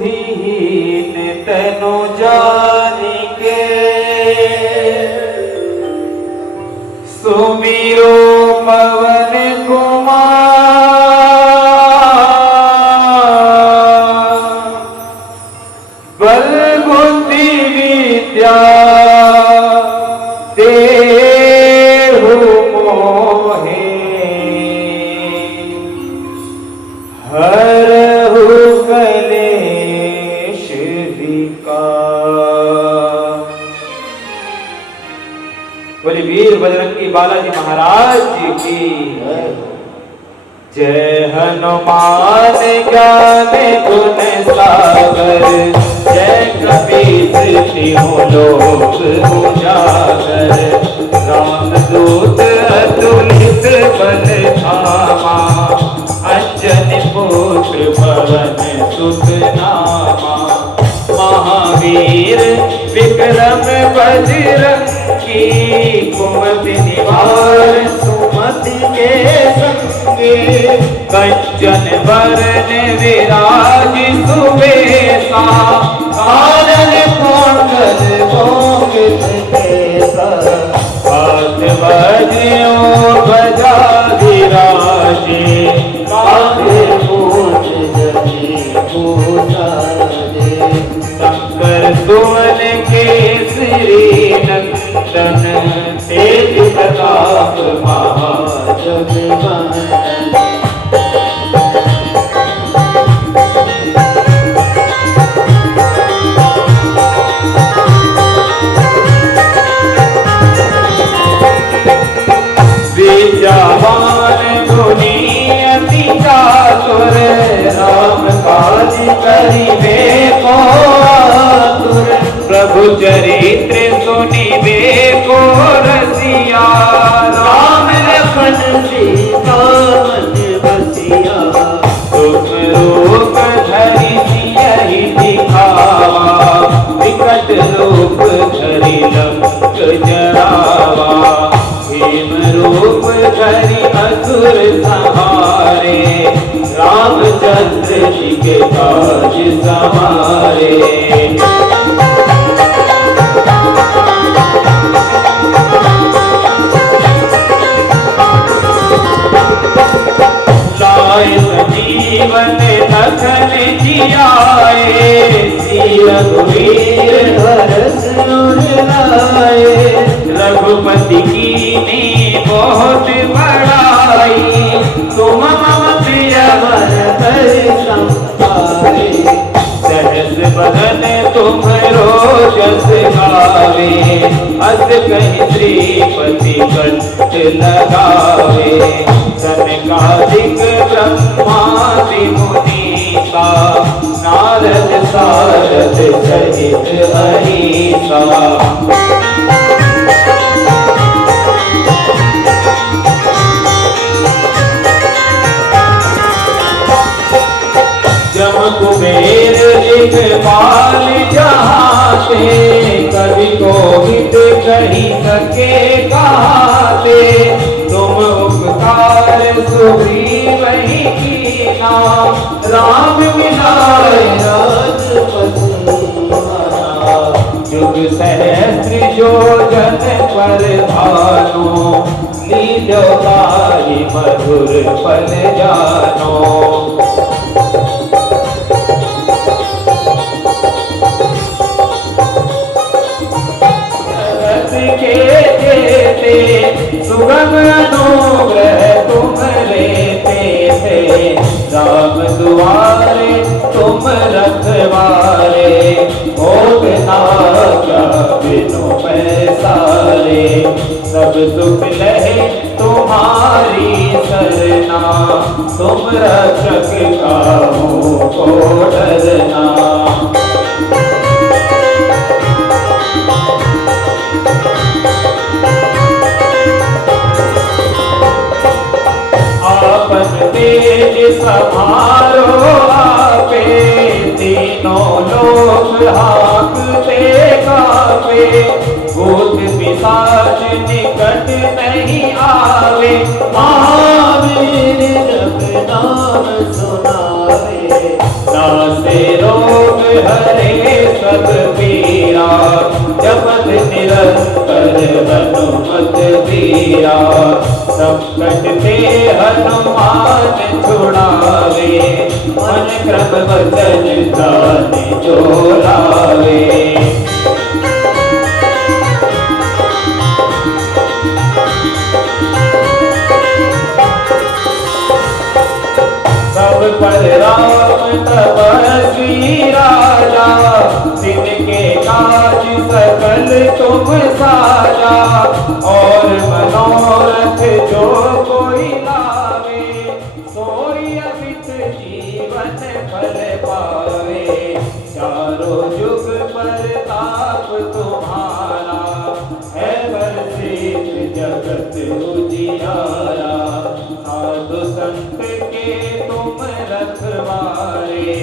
बुद्धिहीन तनु जानिके सुमिरो पवन कुमार बल बुद्धि विद्या देहु मोहे हरहु कलेश विकार। बोले वीर बजरंगी बालाजी महाराज की जय। हनुमान ज्ञान गुण सागर जय कपीस तिहु लोक उजागर। रामदूत अतुलित बल धामा अंजनी पुत्र पवन सुत नामा। महावीर विक्रम बजरंगी कुमति निवार सुमति के संगे। कंचन वरण विराज सुबेसा कानन कुंडल मोहित केसा। हाथ वज्रो ध्वजा विराजे कांधे मूंज जनेऊ शंकर सुवन केसरी नंदन। तेज प्रताप महाजगवंदन। विद्यावान गुणी अति चातुर राम काज करिबे को आतुर। प्रभु चरित्र सुनिबे को रसिया राम लखन सीता मन बसिया। तुम रूप धरि सियहि दिखावा विकट रूप धरि लंक जरावा। भीम रूप धरि असुर संहारे रामचंद्र जी के काज सवारे। लाए संजीवन लखन जियाए श्री रघुवीर हरष उर लाए। रघुपति कीन्ही बहुत बड़ाई तुम मम प्रिय भरत संभारे। सहस बदन तुम्हरो जस गावे अस कहि श्रीपति कंठ लगावे। सनकादिक ब्रह्मादि मुनीसा नारद सारद सहित अहिसा। जम कुबेर एक बाल जहाते कवि कोविद कही सके गाते। तुम उपकार सुग्रीव ही कीना राम मिलाए राजपति। युग सहस्त्र योजन पर भानु लीलो ताहि मधुर फल जानो। सुगम अनुग्रह तुम लेते थे राम दुआरे तुम रखवारे। भोग नाचा बिनु पैसारे सब सुख लहे तुम्हारी सरना। तुम रक्षक काहू को डरना। तेज समारो आपे तीनों लोग हांकते कांपे। भूत पिशाच निकट नहीं आवे महावीर जब नाम सुनावे। नासे रोग रघुबीरा, जपत निरंतर हनुमत बीरा। संकट ते हनुमान छुड़ावे, मन क्रम वचन ध्यान जो लावे। सब पर राम तपस्वी राजा, तिनके काज सकल तुम साजा। और मनोरथ जो कोई लावे, सोई अमित जीवन फल पावे। चारों युग प्रताप तुम्हारा, है प्रसिद्ध जगत उजियारा। साधु संत के तुम रखवारे,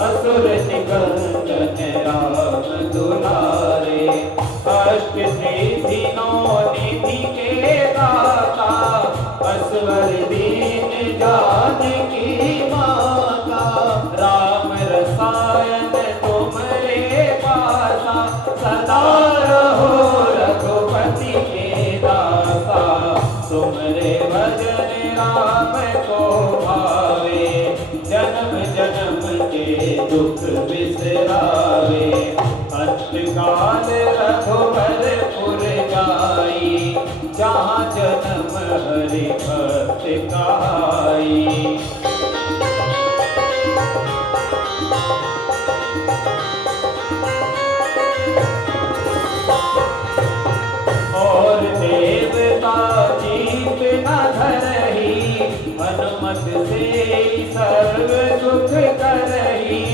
असुर निकंदन राम दुलारे। अष्ट सिद्धि नौ निधि के दाता, असवर दीन जानकी माता। राम रसायन तुमरे पासा, सदा रहो रघुपति के दासा। तुमरे भजन राम को भावे, जन्म जन्म के दुख बिसरावे। अंतकाल रघुवरपुर जाई, जहाँ जन्म हरि भक्त कहाई। और देवता जीत न धरही, हनुमत से सर्व सुख करही।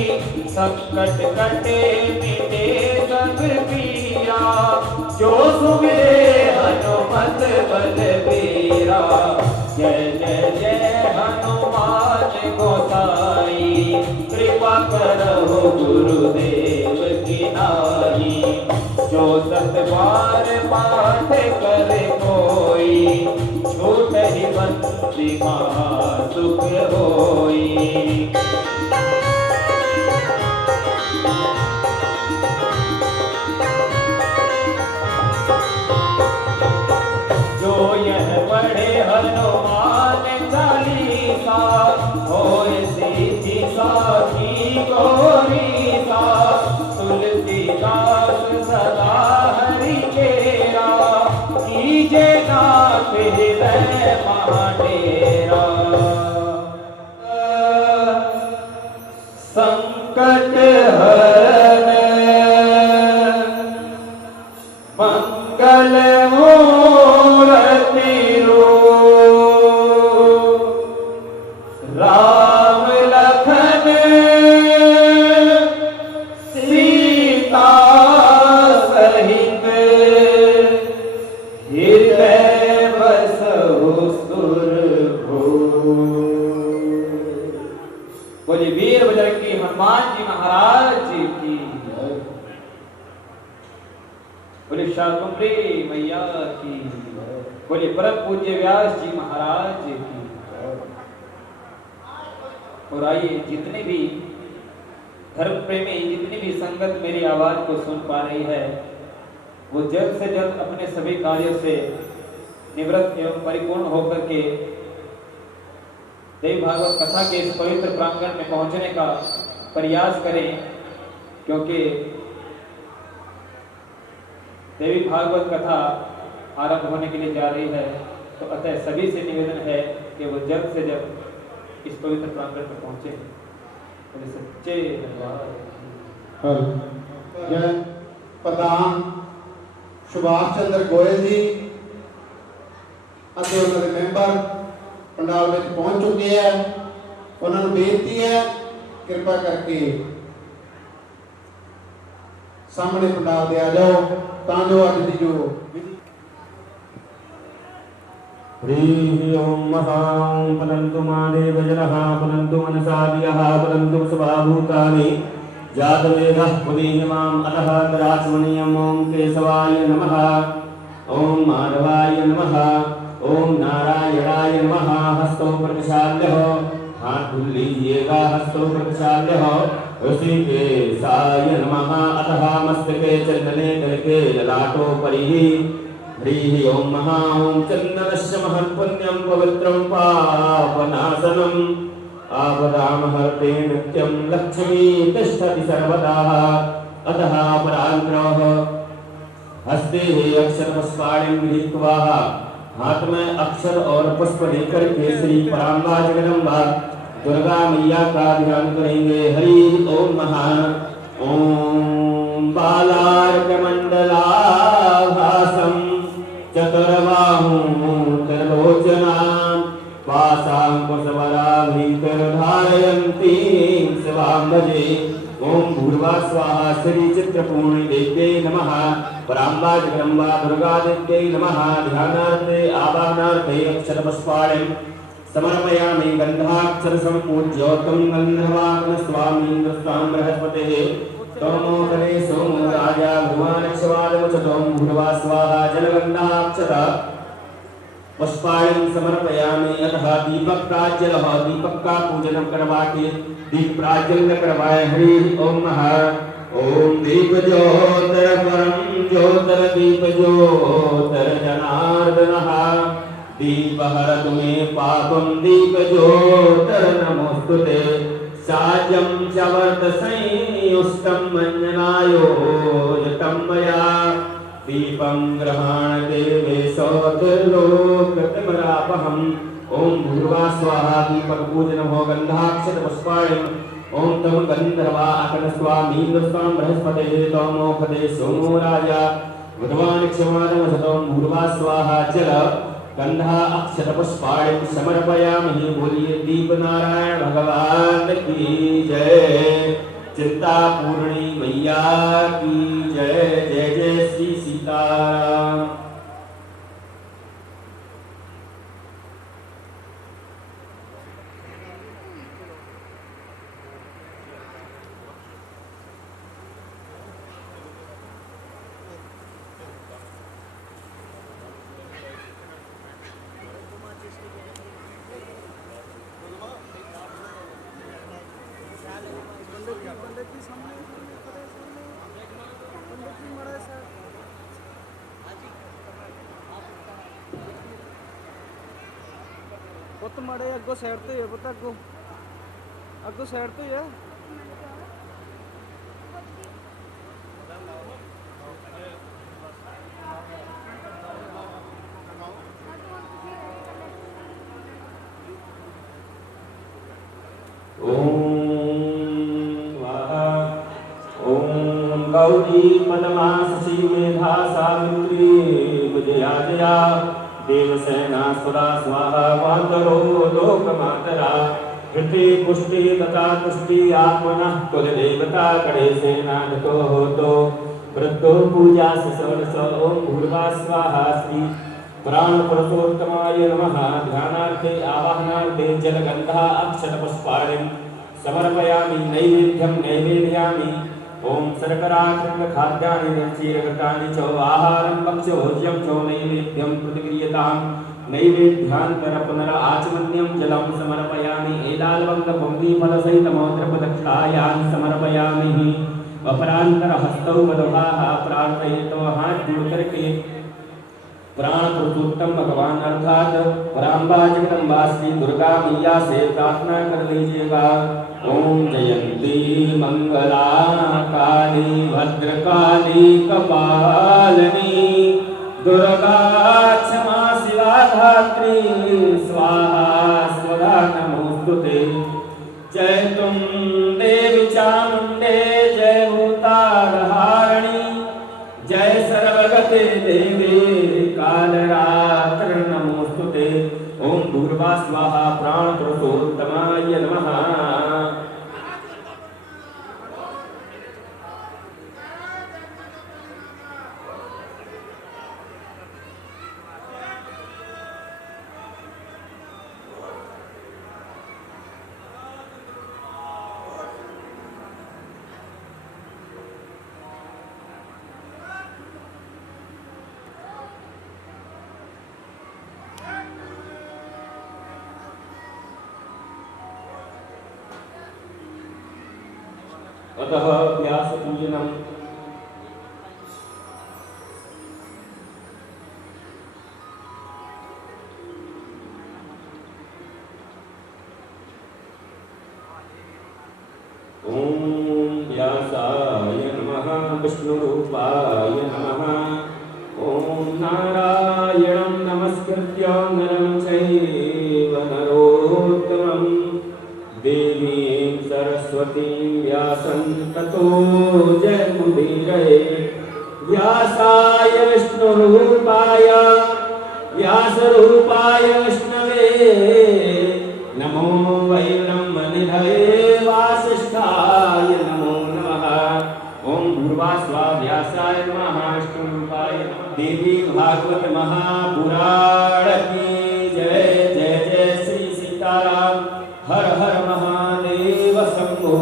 संकट कटे मिटे सब पीरा, जो सुमिरे हनुमत बलबीरा। जय जय जय हनुमान गोसाई, कृपा करहु गुरुदेव की नाई। जो सत बार पाठ करे कोई, छूट ही बंदी महा सुख होई। जो यह पढ़े हनुमान चालीसा, होय सिद्धि साखी गौरीसा। तुलसीदास सदा हरि चेरा, कीजे नाथ हृदय महाडेरा। संकट हरण मंगल मूर्ति रूप, राम लखन सीता सहित, हृदय बसहु सुरभूप। बोलिए वीर बजरंगी हनुमान जी महाराज की। बोलिए शाकुंभरी मैया की। बोलिए परम पूज्य व्यास जी महाराज की। और आइए जितने भी धर्म प्रेमी, जितनी भी संगत मेरी आवाज को सुन पा रही है, वो जल्द से जल्द अपने सभी कार्यों से निवृत्त एवं परिपूर्ण होकर के देवी भागवत कथा के इस पवित्र प्रांगण में पहुंचने का प्रयास करें, क्योंकि देवी भागवत कथा आरंभ होने के लिए जा रही है। तो अतः सभी से निवेदन है कि वो जल्द से जल्द इस पवित्र प्रांगण में पहुंचे। सच्चे जय प्रधान सुभाष चंद्र गोयल जी ਅਤੇ ਉਹਨਾਂ ਦੇ ਮੈਂਬਰ पंडाल में पहुंच चुके हैं। उन्होंने बेनती है कृपा करके सामने पंडाल दे आ जाओ, तां जो अज दी जो ओम महां पनन्तु महादेव जनः पनन्तु मनसा दियः पनन्तु स्वभाभूतानि जातवेदः पुनीहिमाम् अतः तरास्मणीयम्। ओम केशवाय नमः, ओम माधवाय नमः, ओम नारायणाय नमः। हस्तौ प्रक्षाल्यः, हाथ धुल लीजिएगा। हस्तौ प्रक्षाल्यः, ऋषिकेशाय नमः। अतः मस्तके चन्दने तिलके ललाटोपरि ह्रीः ॐ महा ॐ चन्दनस्य महत्पुण्यं पवित्रं पापनाशनम् आपदामहर्ते नित्यं लक्ष्मी तिष्ठति सर्वदा। अतः परान्ग्रह हस्ते ही अक्षर पुष्पाणि गृहीत्वा हाथ में अक्षर और पुष्प लेकर के श्री पराम्बा जगदम्बा दुर्गा मैया का ध्यान करेंगे। हरि ओम महा ओम बालार्कमण्डलाभासं चतुर्बाहुं त्रिलोचनां पाशाङ्कुशवराभीकरधारयन्तीं शिवां भजे। ओम भूर्वा स्वाहा श्री चित्रपूर्णी देव्यै नमः। पराम्बा जगदम्बा दुर्गा देव्यै नमः। ध्यानार्थे आवाहनार्थे अक्षरपुष्पाणिं समर्पयामि। गन्धाक्षर सम्पूज्योतं गन्धर्वान् स्वामीन्द्रस्वां बृहस्पतिः तमोकरे सोमो राजा भगवानक्षवादमुचतों भूर्वा स्वाहा जलगन्धाक्षर पुष्पाणिं समर्पयामि। अतः दीपक प्राज्वल दीपक का पूजन करवा के दीप प्राज्वल करवाए। हरि ओम महा ओम दीप ज्योतिर परम ज्योतिर दीप ज्योतिर जनार्दनः दीपहरतु मे पापं दीप ज्योतिर नमोस्तुते। साजं च वर्तसंयुष्टं मञ्जनायोजतं मया दीपं गृहाण देवेशो त्रिलोकतिमरापहम्। ओम भूर्वा स्वाहा दीपक पूजन हो गंधाक्षत पुष्पाणिं ओम तम गंधर्वा अकन स्वामीन्द्रस्वां बृहस्पतिः तमोखते सोमो राजा भगवान् क्षमादमसतं भूर्वा स्वाहा जल गंधा अक्षत पुष्पाणिं समर्पयामि। बोलिए दीप नारायण भगवान की जय। चिंता पूर्णी मैया की जय। जय जय श्री सीताराम। ਪੁੱਤ ਮਾੜੇ ਅੱਗੋਂ ਸਾਈਡ ਤੇ ਹੋਇਆ ਪੁੱਤ ਅੱਗੋਂ ਸਾਈਡ ਤੇ ਹੋਇਆ। ओम गौरी पदमा शशि मेधा सावित्री विजया जया देवसेना सुरा स्वाहा मातरो लोकमातरा पृथ्वी पुष्टि तथा तुष्टि आत्मनः कुल देवता कड़े सेनाधको होतो वृद्धो पूजा ससवरस। ओम भूर्वा स्वाहा श्री प्राण पुरुषोत्तमाय नमः। ध्यानार्थे आवाहनार्थे जलगंधा अक्षत पुष्पाणिं समर्पयामि। नैवेद्यं नैवेदयामि। ओम शर्कराकृत खाद्यानि निर्चीरगतानि च आहारं भक्ष्यभोज्यं च नैवेद्यं प्रतिक्रियतां। नैवेद्यान्तर पुनर आचमन्यं जलं समर्पयामि। एलालवङ्गपुङ्गीफलसहितमोद्रपदक्षायां समर्पयामि। अपरान्तर हस्तौ वधुवाः प्रार्थयितो हाथ जोड़ करके प्राण पुरुषोत्तम भगवान अर्थात पराम्बा जगदम्बा श्री दुर्गा मैया से प्रार्थना कर लीजिएगा। ओम जयंती मंगला काली भद्रकाली कपालिनी दुर्गा क्षमा शिवा धात्री स्वाहा स्वधा नमोस्तुते। जय तुम देवी चामुंडे जय भूतारहारिणी जय सर्वगते देवी कालरात्र नमोस्तुते। ओम भूर्वा स्वाहा प्राण पुरुषोत्तमाय नमः। अतः व्यासपूजनम् ओम व्यासाय नमः विष्णुरूपाय नमः ओम नारायणं नमस्कृत्य नरं चैव नरोत्तमं देवीं सरस्वतीं व्यासं ततो जयमुदीरये व्यासाय विष्णुरूपाय व्यासरूपाय विष्णवे नमो वै ब्रह्मनिधये वासिष्ठाय नमो नमः ओम भूर्वास्वा व्यासाय नमः विष्णुरूपाय देवी भागवत महापुराण की जय जय जय श्री सीताराम हर हर महादेव शंभो।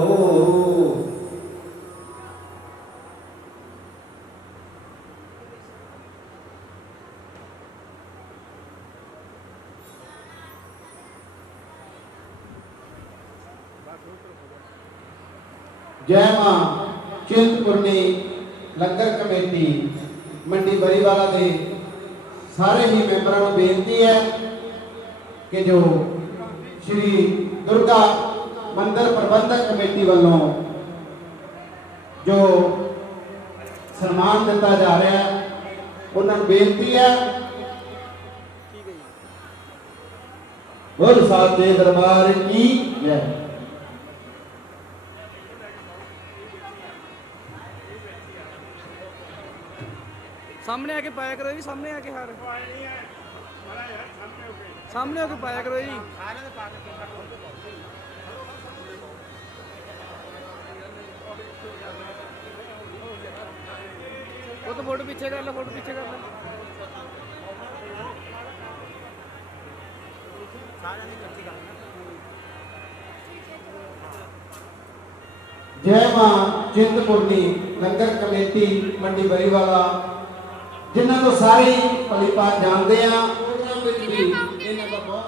जय मां चिंतपुर्णी लंगर कमेटी मंडी बरीवाला के सारे ही मैंबरों को बेनती है कि जो श्री दुर्गा मंदिर प्रबंधक कमेटी वालों जो सम्मान दिता जा रहा है उन्होंने बेनती है बोल साचे दरबार की जय। सामने आके पाया करो जी, सामने आके हार सामने आके पाया करो जी। वो तो फोटो पीछे कर लो, फोटो पीछे कर लो। जय मां चिंतपुर्णी लंगर कमेटी मंडी बरीवाला जिन्हों तो सारे भली भांत जानते हैं प्रोग्राम विच भी इन्हां दा बहुत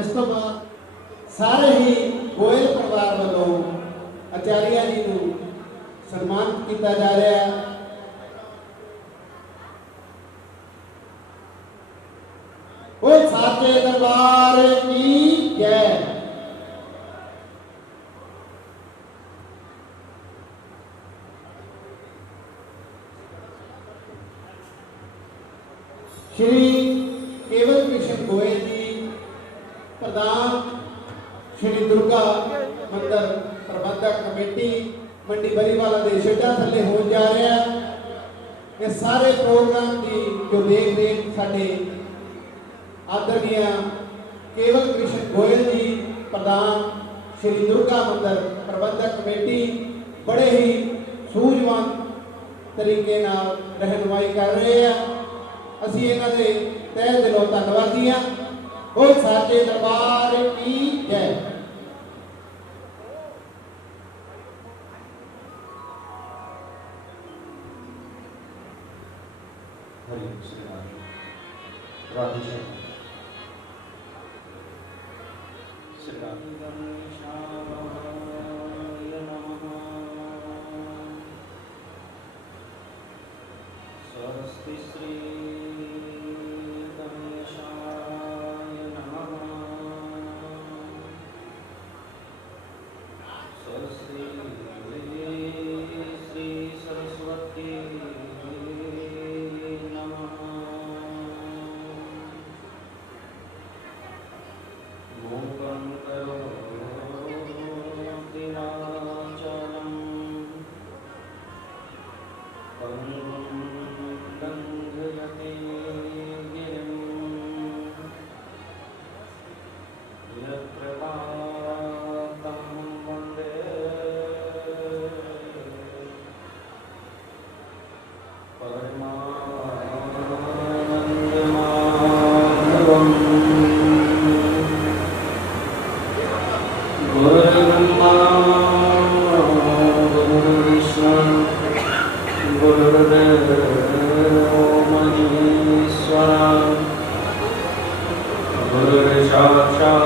इस तो बाद सारे ही गोयल परिवार वालों आचार्य जी को सम्मानित किया जा रहा है। वो साचे दरबार की जय। श्री केवल कृष्ण गोयल जी प्रधान श्री दुर्गा मंदिर प्रबंधक कमेटी मंडी बरीवाला के शेडा थले हो जा रहा है। ये सारे प्रोग्राम की जो देख रेख साडे आदरणीय केवल कृष्ण गोयल जी प्रधान श्री दुर्गा मंदिर प्रबंधक कमेटी बड़े ही सूझवान तरीके नाल रहनुमाई कर रहे हैं। असी इन्हां दे तहे दिलों धन्नवादी हां। बोल साचे दरबार की जय। हरि श्री राधे श्याम श्री राधे स्वस्ति श्री गणेशाय नमः। स्वस्ति श्री सरस्वती नमः। मूकं करोति वाचालं पङ्गुं लङ्घयते गिरिं यत्र पातं वन्दे परमानन्दमाधवम्। गुरुर्ब्रह्मा गुरुर्विष्णु गुरुर्देवो महेश्वरः गुरुर्साक्षात्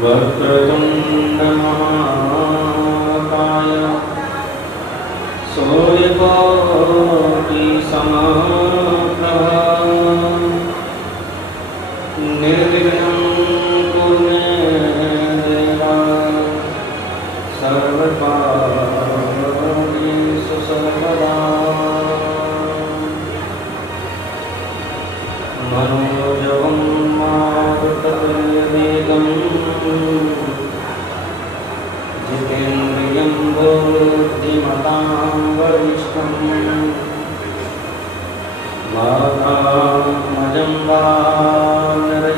वक्रतुंड महाकाय सूर्यकोटि समप्रभा निर्विघ्नं कुरु मे देवा सर्वकार्येषु सर्वदा मनोजवं मारुततुल्यवेगं जितेन्द्रियं बुद्धिमतां वरिष्ठं वातात्मजं वानरयोतमुख्यं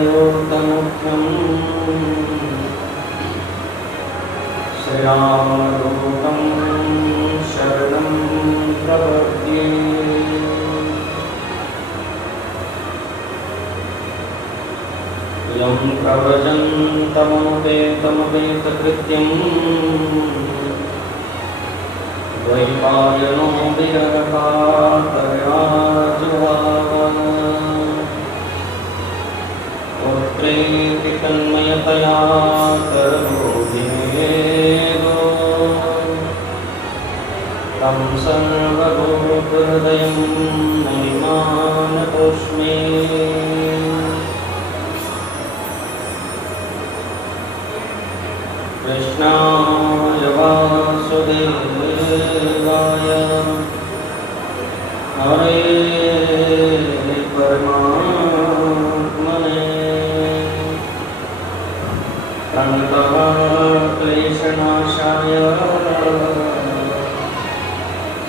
श्रीरामदूतं शरणं प्रपद्ये। यं प्रव्रजन्तमनुपेतमपेतकृत्यं द्वैपायनो विरहकातया जुहाव पुत्रेति तन्मयतया तर्वोऽभिनेदो तं सर्वभूतहृदयं नमामि। कृष्णाय वासुदेवाय हरे परमात्मने प्रणतक्लेशनाशाय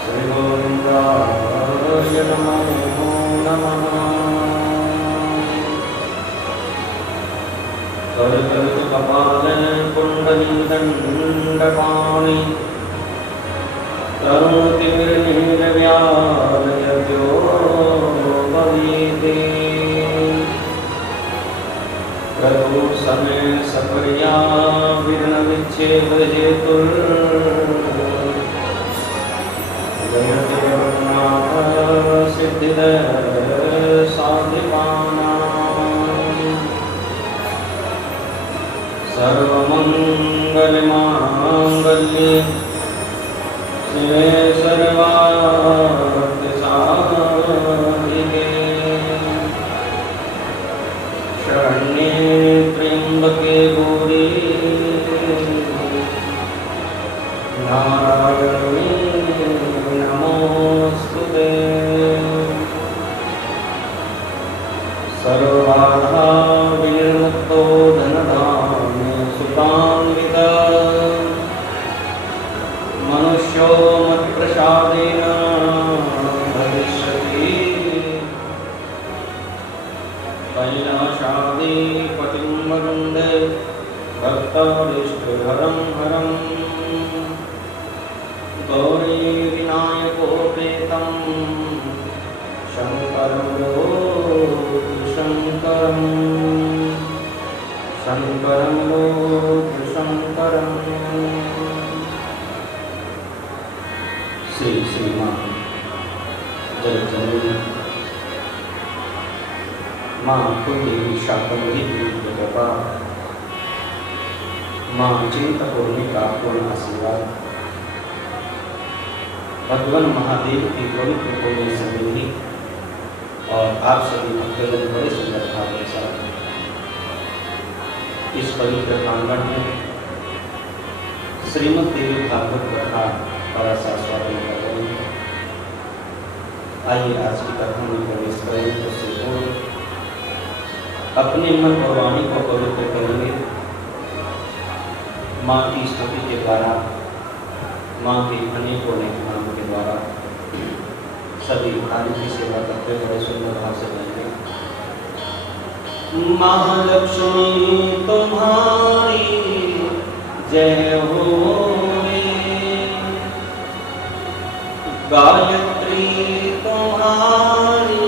श्रीगोविन्दाय नमो नमः। कपाले कुण्डलीदण्डपाणि तरुणतिमिर्निर्व्यालयव्यो भवेते प्रभु समे सपर्या विघ्नविच्छेदहेतुर् जयते रघुनाथ सिद्धिदे साधिकानां सर्वमङ्गलमाङ्गल्ये शिवे सर्वार्थसाधिके शरण्ये त्र्यम्बके गौरी नारायणी नमोस्तुते। सर्वबाधा विनिर्मुक्तो धनधान्य सुतान्विता मनुष्यो मत्प्रसादेन भविष्यति। कैलासादिपतिं वन्दे भक्ताभीष्टहरं हरं गौरीविनायकोपेतं शङ्करं शङ्करं शङ्करं शङ्करं। श्री श्री माँ जगज्जननी माँ कुलदेवी शाकंभरी की कृपा, माँ चिंतपूर्णी का पूर्ण आशीर्वाद, भगवान महादेव की पवित्र पुण्य समृद्धि और आप सभी भक्तजन बड़े सुंदर भाव के साथ इस पवित्र प्रांगण में श्रीमद् देवी भागवत कथा का स्वागत कर रहे हैं। आइए आज की कथा में प्रवेश करें। उससे पूर्व अपने मन और वाणी को पवित्र करेंगे। माँ की स्तुति के द्वारा, माँ के अनेकों अनेक नामों के द्वारा सभी कार्य की सेवा करते बड़े सुंदर भाव से जाएंगे। महालक्ष्मी तुम्हारी जय हो रे, गायत्री तुम्हारी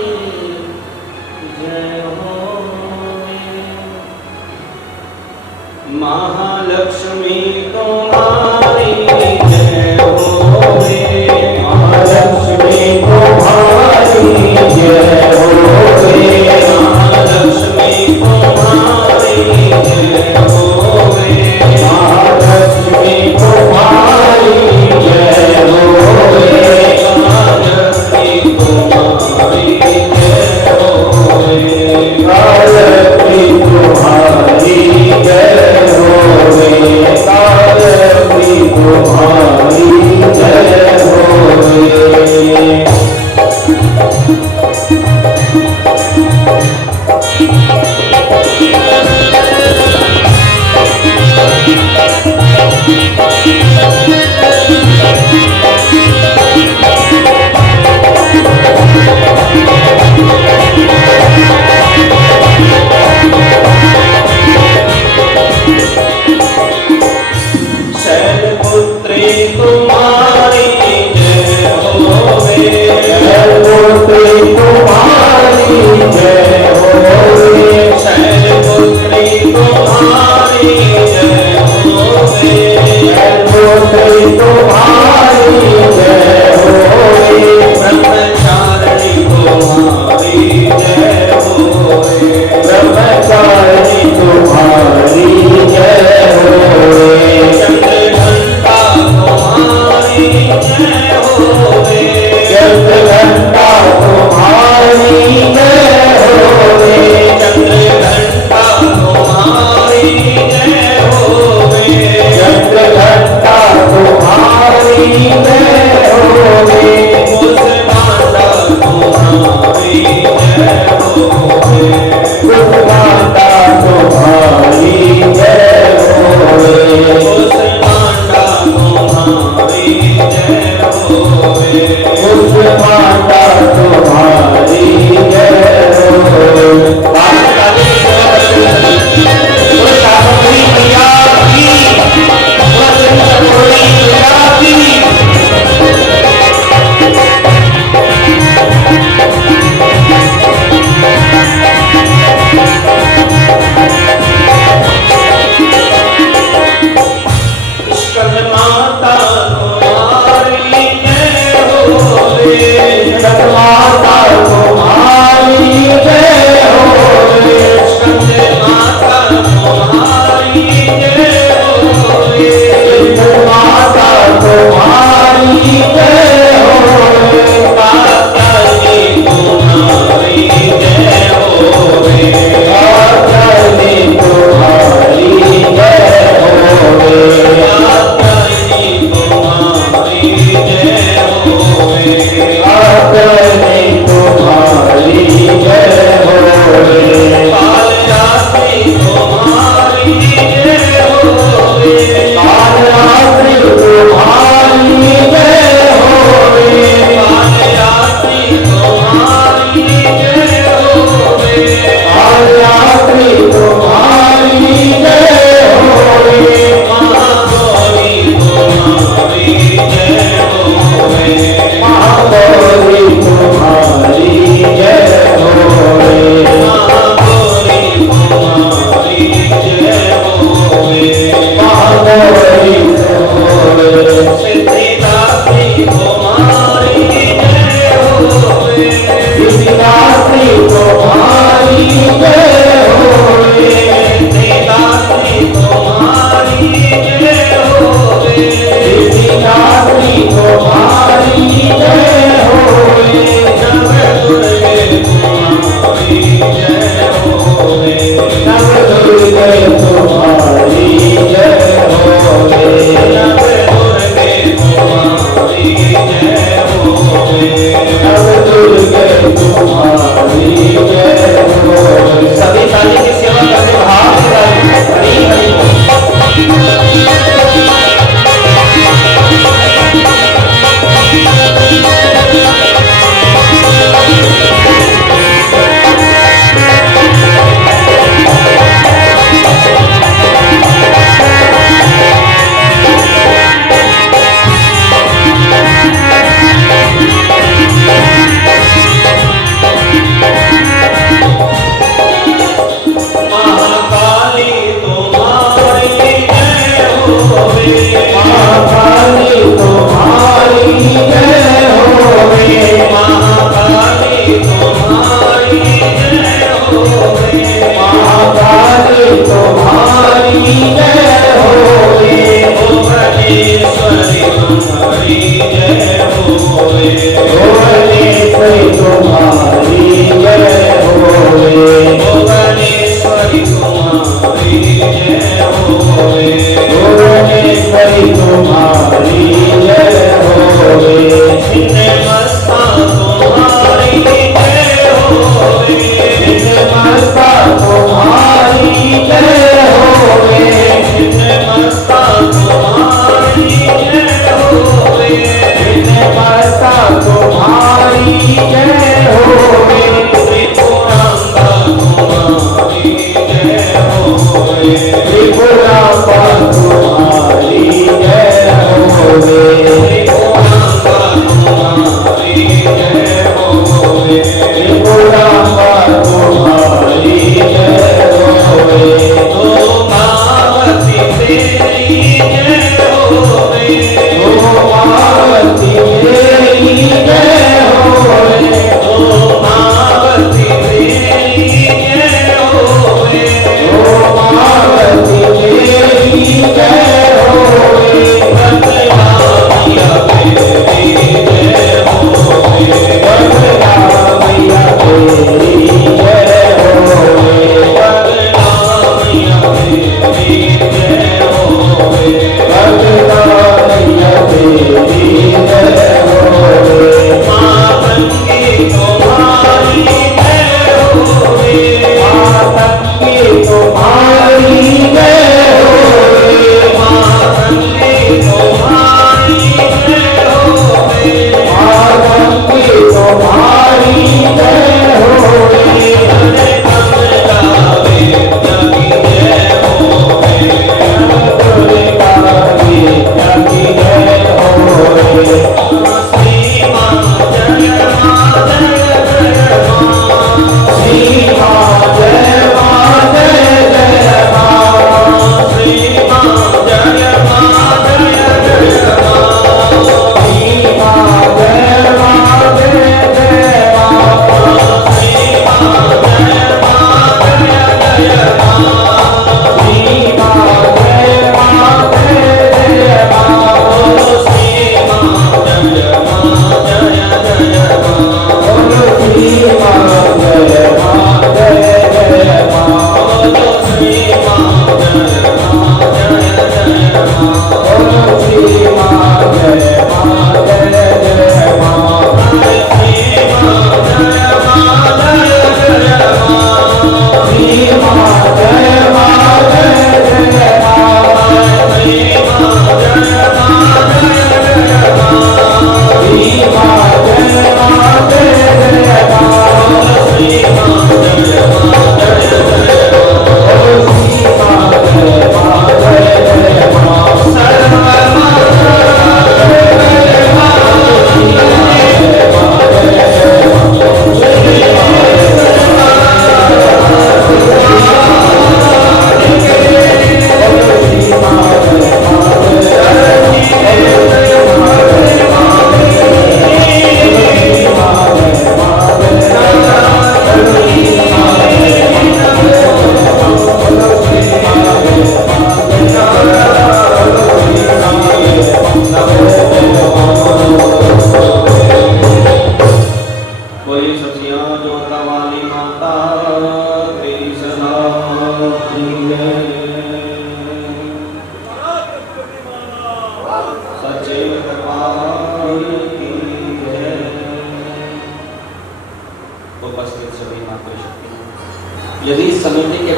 जय हो रे, महालक्ष्मी तुम्हारी जय हो रे, महालक्ष्मी तुम्हारी जय हो रे, महालक्ष्मी तुम्हारी जय हो रे।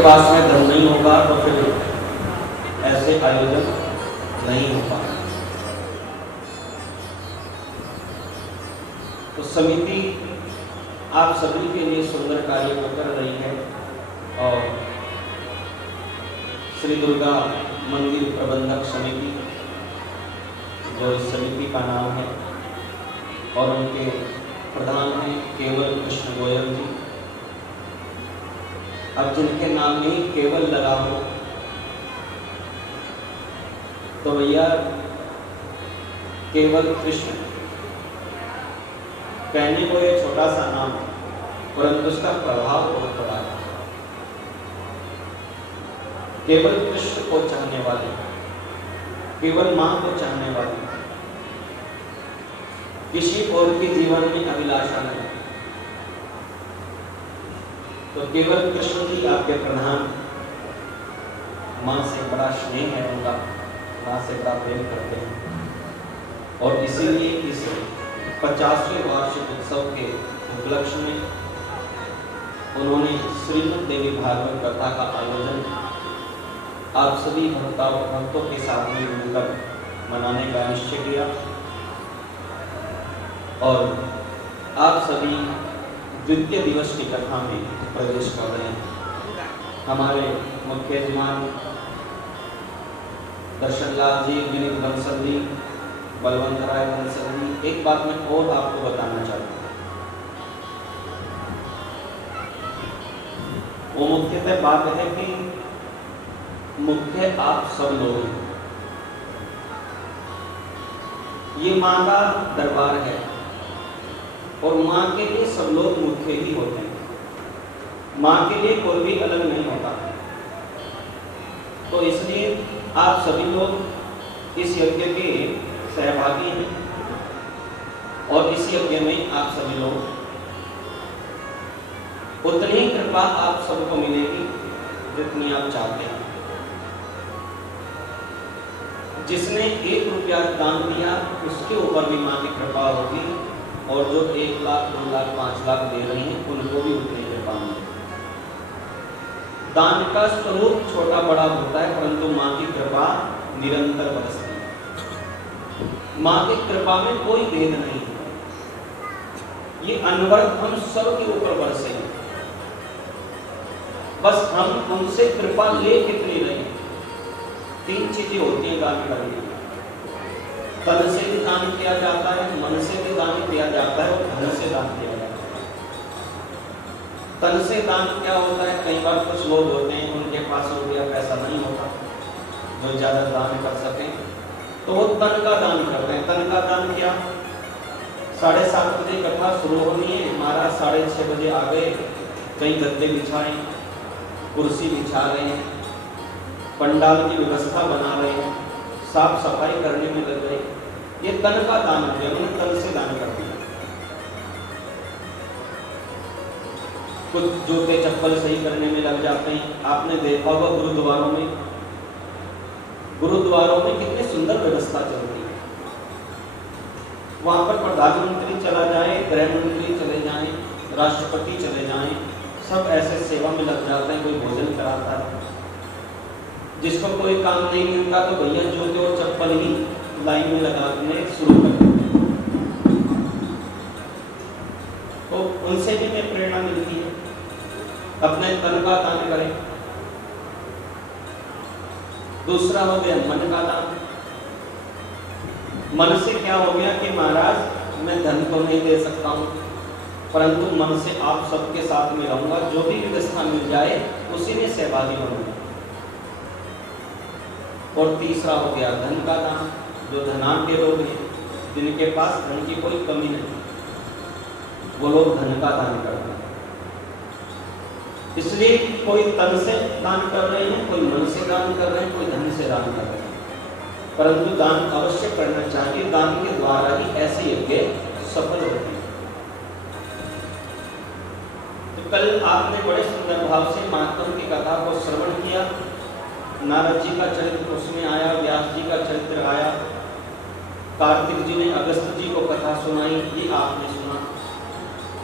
पास में धन नहीं होगा तो फिर ऐसे आयोजन नहीं हो पाएगा। तो समिति आप सभी के लिए सुंदर कार्य को कर रही है और श्री दुर्गा मंदिर प्रबंधक समिति जो इस समिति का नाम है और उनके प्रधान हैं केवल कृष्ण गोयल जी। अब जिनके नाम में ही केवल लगा हो तो भैया केवल कृष्ण कहने को ये छोटा सा नाम है परंतु उसका प्रभाव बहुत बड़ा है। केवल कृष्ण को चाहने वाले, केवल मां को चाहने वाले, किसी और के जीवन में अभिलाषा नहीं। तो केवल कृष्ण जी आपके प्रधान, मां से बड़ा स्नेह है उनका, मां से बड़ा प्रेम करते हैं और इसीलिए इस 50वें वार्षिक उत्सव के उपलक्ष्य में उन्होंने श्रीमद् देवी भागवत कथा का आयोजन आप सभी भक्तों के साथ में मिलकर मनाने का निश्चय किया और आप सभी द्वितीय दिवस की कथा में प्रवेश कर रहे हैं। हमारे मुख्य यजमान दर्शन लाल जी, विनीत बंसल जी, बलवंत राय बंसल जी, एक बात मैं और आपको बताना चाहता हूँ। वो मुख्यतः बात है कि मुख्य आप सब लोग हैं। ये माँ का दरबार है और माँ के लिए सब लोग मुख्य ही होते हैं। माँ के लिए कोई भी अलग नहीं होता। तो इसलिए आप सभी लोग इस यज्ञ के सहभागी हैं और इस यज्ञ में आप सभी लोग उतनी ही कृपा आप सबको मिलेगी जितनी आप चाहते हैं। जिसने 1 रुपया दान दिया उसके ऊपर भी माँ की कृपा होगी और जो 1 लाख, 2 लाख, 5 लाख दे रहे हैं उनको भी उतनी कृपा मिलेगी। दान का स्वरूप छोटा बड़ा होता है परंतु माँ की कृपा निरंतर बरसती है। माँ की कृपा में कोई भेद नहीं है। ये अनवरत हम सब के ऊपर बरसेगी। बस हम उनसे कृपा ले कितनी रहे। 3 चीजें होती हैं दान करने में। तन से भी दान किया जाता है, मन से भी दान किया जाता है और धन से दान किया जाता है। तन से दान क्या होता है? कई बार कुछ लोग होते हैं उनके पास रुपया पैसा नहीं होता जो ज्यादा दान कर सकें तो वो तन का दान करते हैं। तन का दान क्या? 7:30 बजे कथा शुरू होनी है, महाराज 6:30 बजे आ गए, कई गद्दे बिछाए, कुर्सी बिछा रहे हैं, पंडाल की व्यवस्था बना रहे हैं, साफ सफाई करने में लग गए। ये तन का दान हो गया, उन्होंने तन से दान कर दिया। कुछ जूते चप्पल सही करने में लग जाते हैं। आपने देखा होगा गुरुद्वारों में कितनी सुंदर व्यवस्था चलती है। वहां पर प्रधानमंत्री चला जाए, गृह मंत्री चले जाएं, राष्ट्रपति चले जाएं, सब ऐसे सेवा में लग जाते हैं। कोई भोजन कराता है, जिसको कोई काम नहीं मिलता तो भैया जूते और चप्पल ही लाइन में लगाने शुरू कर देते हैं। तो उनसे भी हमें प्रेरणा मिलती है। अपने तन का दान करें। दूसरा हो गया मन का दान। मन से क्या हो गया कि महाराज मैं धन तो नहीं दे सकता हूँ परंतु मन से आप सबके साथ में रहूंगा, जो भी व्यवस्था मिल जाए उसी में सहभागी बनूंगा। और तीसरा हो गया धन का दान। जो धनाढ्य लोग हैं जिनके पास धन की कोई कमी नहीं, वो लोग धन का दान करते हैं। इसलिए कोई तन से दान कर रहे हैं, कोई मन से दान कर रहे हैं, कोई धन से दान कर रहे हैं, परंतु दान अवश्य करना चाहिए। दान के द्वारा ही ऐसे यज्ञ सफल होते हैं। तो कल आपने बड़े सुंदर भाव से महात्म की कथा को श्रवण किया। नारद जी का चरित्र उसमें आया, व्यास जी का चरित्र आया, कार्तिक जी ने अगस्त जी को कथा सुनाई, ये आपने सुना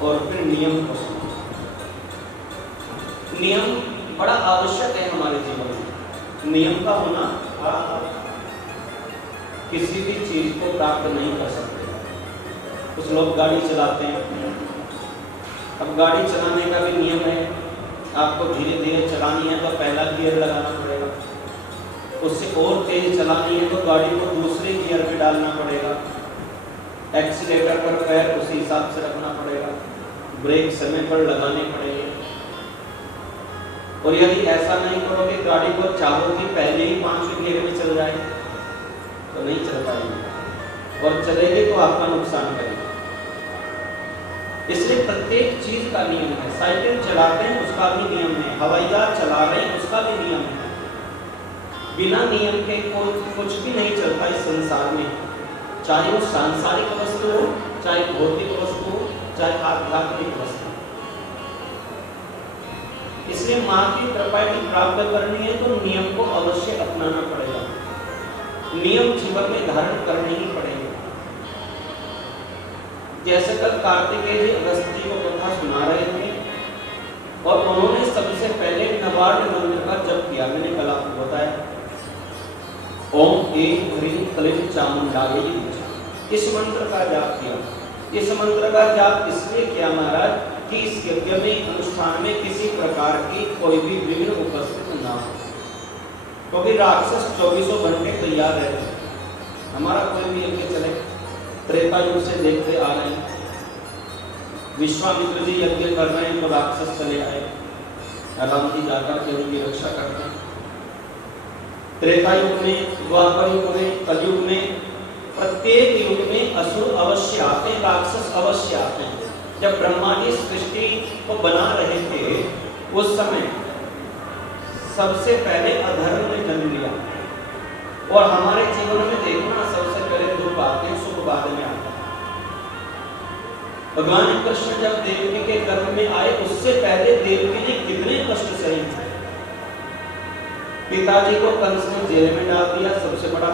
और फिर नियम को सुना। नियम बड़ा आवश्यक है हमारे जीवन में। नियम का होना किसी भी चीज को प्राप्त नहीं कर सकते। कुछ लोग गाड़ी चलाते हैं, अब गाड़ी चलाने का भी नियम है, आपको धीरे धीरे चलानी है तो पहला गियर लगाना पड़ेगा, उससे और तेज चलानी है तो गाड़ी को दूसरे गियर पे डालना पड़ेगा, एक्सीलेटर पर पैर उसी हिसाब से रखना पड़ेगा, ब्रेक समय पर लगाने पड़ेंगे। और यदि ऐसा नहीं करोगे, गाड़ी को चाहो कि पहले ही 5वें गियर में चल जाए तो नहीं चल पाएगी, और चलेगी तो आपका नुकसान करेगी। इसलिए प्रत्येक चीज का नियम है। साइकिल चलाते हैं उसका भी नियम है, हवाई जहाज चला रहे हैं उसका भी नियम है। बिना नियम के कोई कुछ भी नहीं चलता इस संसार में, चाहे वो सांसारिक वस्तु हो, चाहे भौतिक वस्तु हो, चाहे आध्यात्मिक वस्तु। इसलिए माँ की कृपा की प्राप्त करनी है तो नियम को अवश्य अपनाना पड़ेगा, नियम जीवन में धारण करने ही पड़ेंगे। जैसे कल कार्तिकेय जी अगस्त जी को कथा सुना रहे थे और उन्होंने सबसे पहले नवार्ण मंत्र का जप किया। मैंने कल आपको बताया, ओम ऐं ह्रीं क्लीं चामुंडायै नमः, इस मंत्र का जाप किया। इस मंत्र का जाप इसलिए किया महाराज कि इस यज्ञ में, अनुष्ठान में किसी प्रकार की कोई भी विघ्न उपस्थित ना हो, क्योंकि राक्षस 24 घंटे तैयार रहते। हमारा कोई भी यज्ञ चले, त्रेता युग से देखते आ रहे हैं, विश्वामित्र जी यज्ञ कर रहे हैं तो राक्षस चले आए, राम जी जाकर के उनकी रक्षा करते हैं। त्रेता युग में, द्वापर युग में, कलयुग में, प्रत्येक युग में असुर अवश्य आते हैं, राक्षस अवश्य आते हैं। जब ब्रह्मा जी सृष्टि को बना रहे थे उस समय सबसे पहले अधर्म ने जन्म लिया, और हमारे जीवन में देखना सबसे पहले दुख आते हैं, सुख बाद में आता है। भगवान कृष्ण जब देवकी के गर्भ में आए उससे पहले देवकी ने कितने कष्ट सहे। पिताजी को कंस ने जेल में डाल दिया, सबसे बड़ा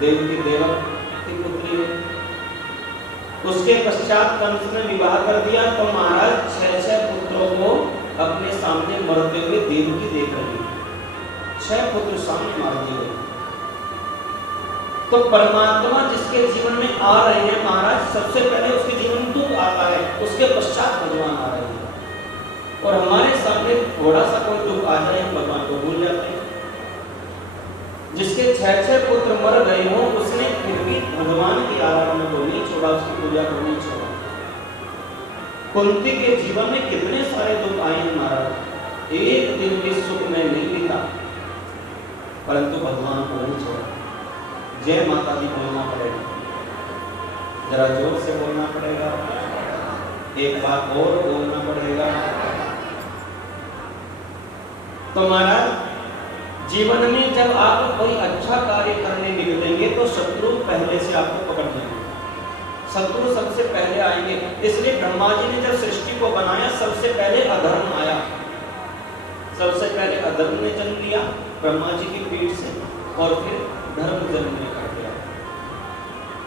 देवकी देवक की पुत्री है। उसके पश्चात कंस ने विवाह कर दिया तो महाराज 6 पुत्रों को अपने सामने मरते हुए देवकी देख रही, 6 पुत्र सामने मार दिए। तो परमात्मा जिसके जीवन में आ रहे हैं महाराज, सबसे पहले उसके जीवन में दुख आता है, उसके पश्चात भगवान आ रहे हैं। और हमारे सामने थोड़ा सा कोई दुख आ जाए हम भगवान को भूल जाते हैं। जिसके 6 पुत्र मर गए हों उसने फिर भी भगवान की आराधना को नहीं छोड़ा, उसकी पूजा को नहीं छोड़ा। कुंती के जीवन में कितने सारे दुख आए महाराज, एक दिन भी सुख में नहीं मिला, परंतु भगवान को नहीं छोड़ा। जय माता दी बोलना पड़ेगा, जरा जोर से बोलना पड़ेगा, एक बात और बोलना पड़ेगा। तो महाराज जीवन में जब आप कोई अच्छा कार्य करने निकलेंगे तो शत्रु पहले से आपको पकड़ लेंगे, शत्रु सबसे पहले आएंगे। इसलिए ब्रह्मा जी ने जब सृष्टि को बनाया सबसे पहले अधर्म आया, सबसे पहले अधर्म ने जन्म लिया ब्रह्मा जी की पीठ से, और फिर धर्म जन्म कर दिया।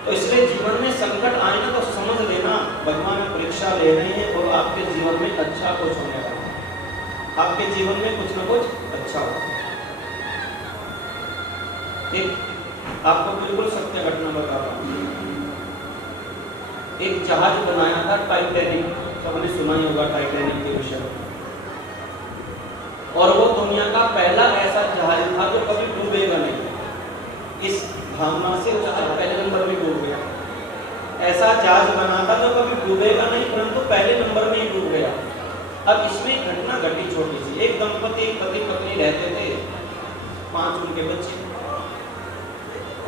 तो इसलिए जीवन में संकट आए ना तो समझ लेना भगवान परीक्षा ले रहे हैं और आपके जीवन में अच्छा कुछ होने वाला है, आपके जीवन में कुछ ना कुछ अच्छा होगा। एक आपको बिल्कुल सत्य घटना बताता हूँ। एक जहाज बनाया था टाइटैनिक, सबने सुना ही होगा टाइटैनिक के विषय में, और वो दुनिया का पहला ऐसा जहाज था जो कभी डूबेगा नहीं। इस भावना से वो जहाज पहले नंबर में डूब गया। ऐसा जहाज बना था जो कभी डूबेगा नहीं, परंतु पहले नंबर में ही डूब गया। अब इसमें घटना घटी छोटी सी। एक दंपति, एक पति पत्नी रहते थे, 5 उनके बच्चे।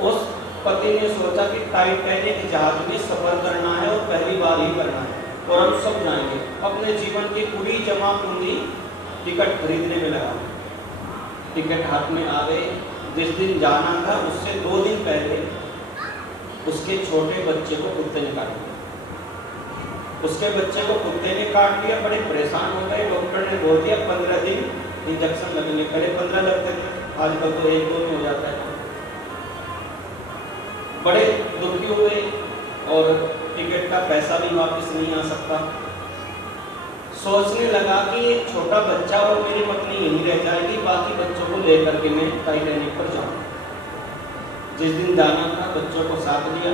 उस पति ने सोचा कि टाइटैनिक जहाज में सफर करना है और पहली बार ही करना है, और हम सब जाएंगे। अपने जीवन की पूरी जमा पूंजी टिकट खरीदने में लगा। टिकट हाथ में आ गए। जिस दिन जाना था उससे 2 दिन पहले उसके छोटे बच्चे को कुत्ते ने काट दिया। उसके बच्चे को कुत्ते ने काट दिया, बड़े परेशान हो गए। डॉक्टर ने बोल दिया 15 दिन इंजेक्शन लगेंगे। पहले 15 लगते थे, आजकल तो 1-2 में हो जाता है। बड़े दुखी हुए और टिकट का पैसा भी वापस नहीं आ सकता। सोचने लगा कि एक छोटा बच्चा और मेरी पत्नी यहीं रह जाएगी, बाकी बच्चों को लेकर के मैं टाइटैनिक पर जाऊँ। जिस दिन जाना था बच्चों को साथ लिया,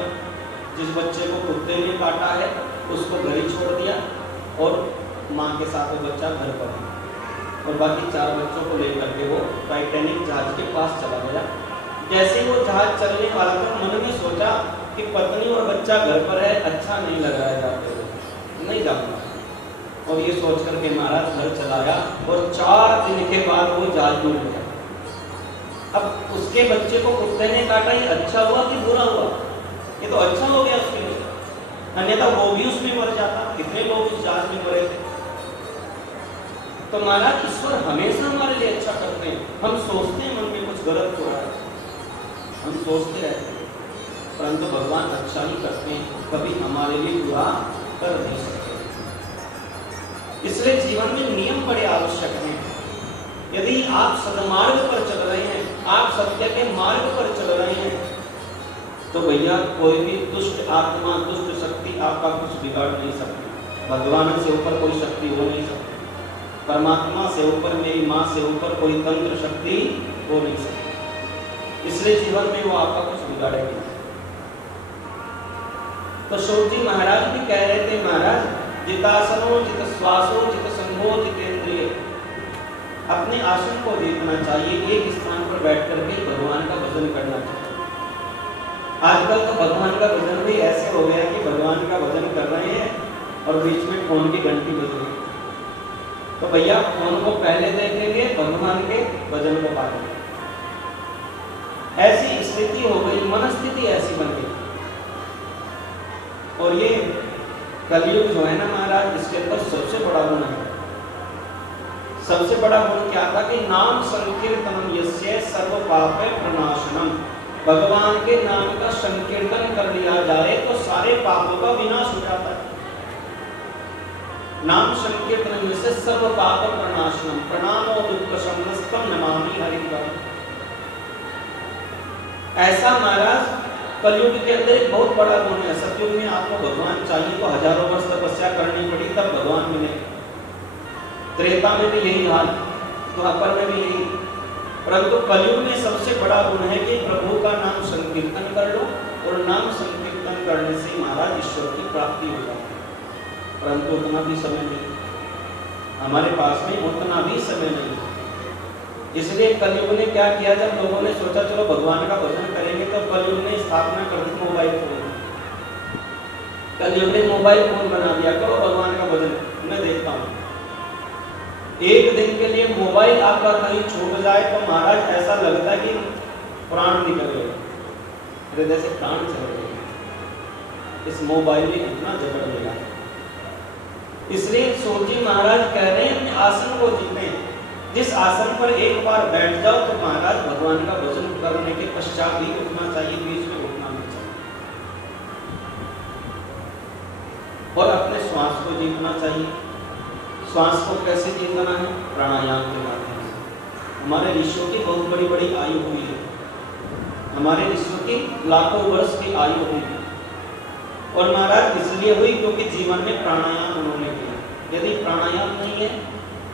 जिस बच्चे को कुत्ते ने काटा है उसको घर ही छोड़ दिया और माँ के साथ वो बच्चा घर पर है, और बाकी 4 बच्चों को लेकर के वो टाइटैनिक जहाज के पास चला गया। जैसे वो जहाज चलने वाला था, मन में सोचा कि पत्नी और बच्चा घर पर है, अच्छा नहीं लग रहा है जाते हुए, नहीं जाऊंगा। और ये सोच करके महाराज घर चला गया और 4 दिन के बाद वो जहाज डूब गया। अब उसके बच्चे को कुत्ते ने काटा, ये अच्छा हुआ कि बुरा हुआ? ये तो अच्छा हो गया उसके लिए, अन्यथा वो भी उसमें मर जाता। कितने लोग उस जहाज में मरे थे। तो महाराज ईश्वर हमेशा हमारे लिए अच्छा करते हैं। हम सोचते हैं मन में कुछ गलत हो रहा है, हम सोचते रहते हैं, परंतु भगवान अच्छा ही करते हैं, कभी हमारे लिए बुरा कर नहीं सकते। इसलिए जीवन में नियम बड़े आवश्यक हैं। यदि आप सन्मार्ग पर चल रहे हैं, आप सत्य के मार्ग पर चल रहे हैं, तो भैया कोई भी दुष्ट आत्मा, दुष्ट शक्ति आपका कुछ बिगाड़ नहीं सकती। भगवान से ऊपर कोई शक्ति हो नहीं सकती, परमात्मा से ऊपर, मेरी माँ से ऊपर कोई तंत्र शक्ति हो नहीं सकती। इसलिए जीवन में वो आपका कुछ बिगाड़ेगी। तो शिवजी महाराज भी कह रहे थे, महाराज जितासनो जित श्वासो जित संगो जितेंद्रिय, अपने आसन को जीतना चाहिए, एक स्थान पर बैठ करके भगवान का भजन करना चाहिए। आजकल तो भगवान का भजन भी ऐसे हो गया कि भगवान का भजन कर रहे हैं और बीच में फोन की घंटी बज रही है। तो भैया फोन को पहले देखेंगे, भगवान के भजन को बाद में। ऐसी स्थिति हो गई, मनस्थिति ऐसी बन गई। और ये कलयुग जो है ना महाराज, इसके अंदर सबसे बड़ा गुण है। सबसे बड़ा गुण क्या था कि नाम संकीर्तनम यस्य सर्व पाप प्रणाशनम। भगवान के नाम का संकीर्तन कर लिया जाए तो सारे पापों का विनाश हो जाता है। नाम संकीर्तनम यस्य सर्व पाप प्रणाशनम, प्रणामो दुःख समस्तम नमामि हरिद्वार। ऐसा महाराज कलयुग के अंदर एक बहुत बड़ा गुण है। सतयुग में आपको भगवान चाहिए तो हजारों वर्ष तपस्या करनी पड़ी तब भगवान मिले। त्रेता में भी यही हाल, द्वापर में भी यही। परंतु कलयुग में सबसे बड़ा गुण है कि प्रभु का नाम संकीर्तन कर लो, और नाम संकीर्तन करने से महाराज ईश्वर की प्राप्ति हो जाती है। परंतु उतना भी समय नहीं, हमारे पास में उतना भी समय नहीं। इसलिए कलयुग ने क्या किया, जब लोगों ने सोचा चलो भगवान का भजन करेंगे, तो कलयुग ने स्थापना कर दी मोबाइल फोन। कलयुग ने मोबाइल फोन बना दिया, करो भगवान का भजन, मैं देखता हूँ। एक दिन के लिए मोबाइल आपका कहीं छूट जाए तो महाराज ऐसा लगता है कि प्राण निकल गए, हृदय से प्राण चले गए। इस मोबाइल ने इतना जकड़ लिया। इसलिए सूर्य महाराज कह रहे हैं अपने आसन को जीतें। जिस आसन पर एक बार बैठ जाओ तो महाराज भगवान का भजन करने के पश्चात भी उठना चाहिए, बीच में उठना नहीं चाहिए। और अपने श्वास को जीतना चाहिए। श्वास को कैसे जीतना है? प्राणायाम के माध्यम से। हमारे ऋषियों की बहुत बड़ी बड़ी आयु हुई है, हमारे ऋषियों की लाखों वर्ष की आयु हुई है। और महाराज इसलिए हुई क्योंकि जीवन में प्राणायाम उन्होंने किया। यदि प्राणायाम नहीं है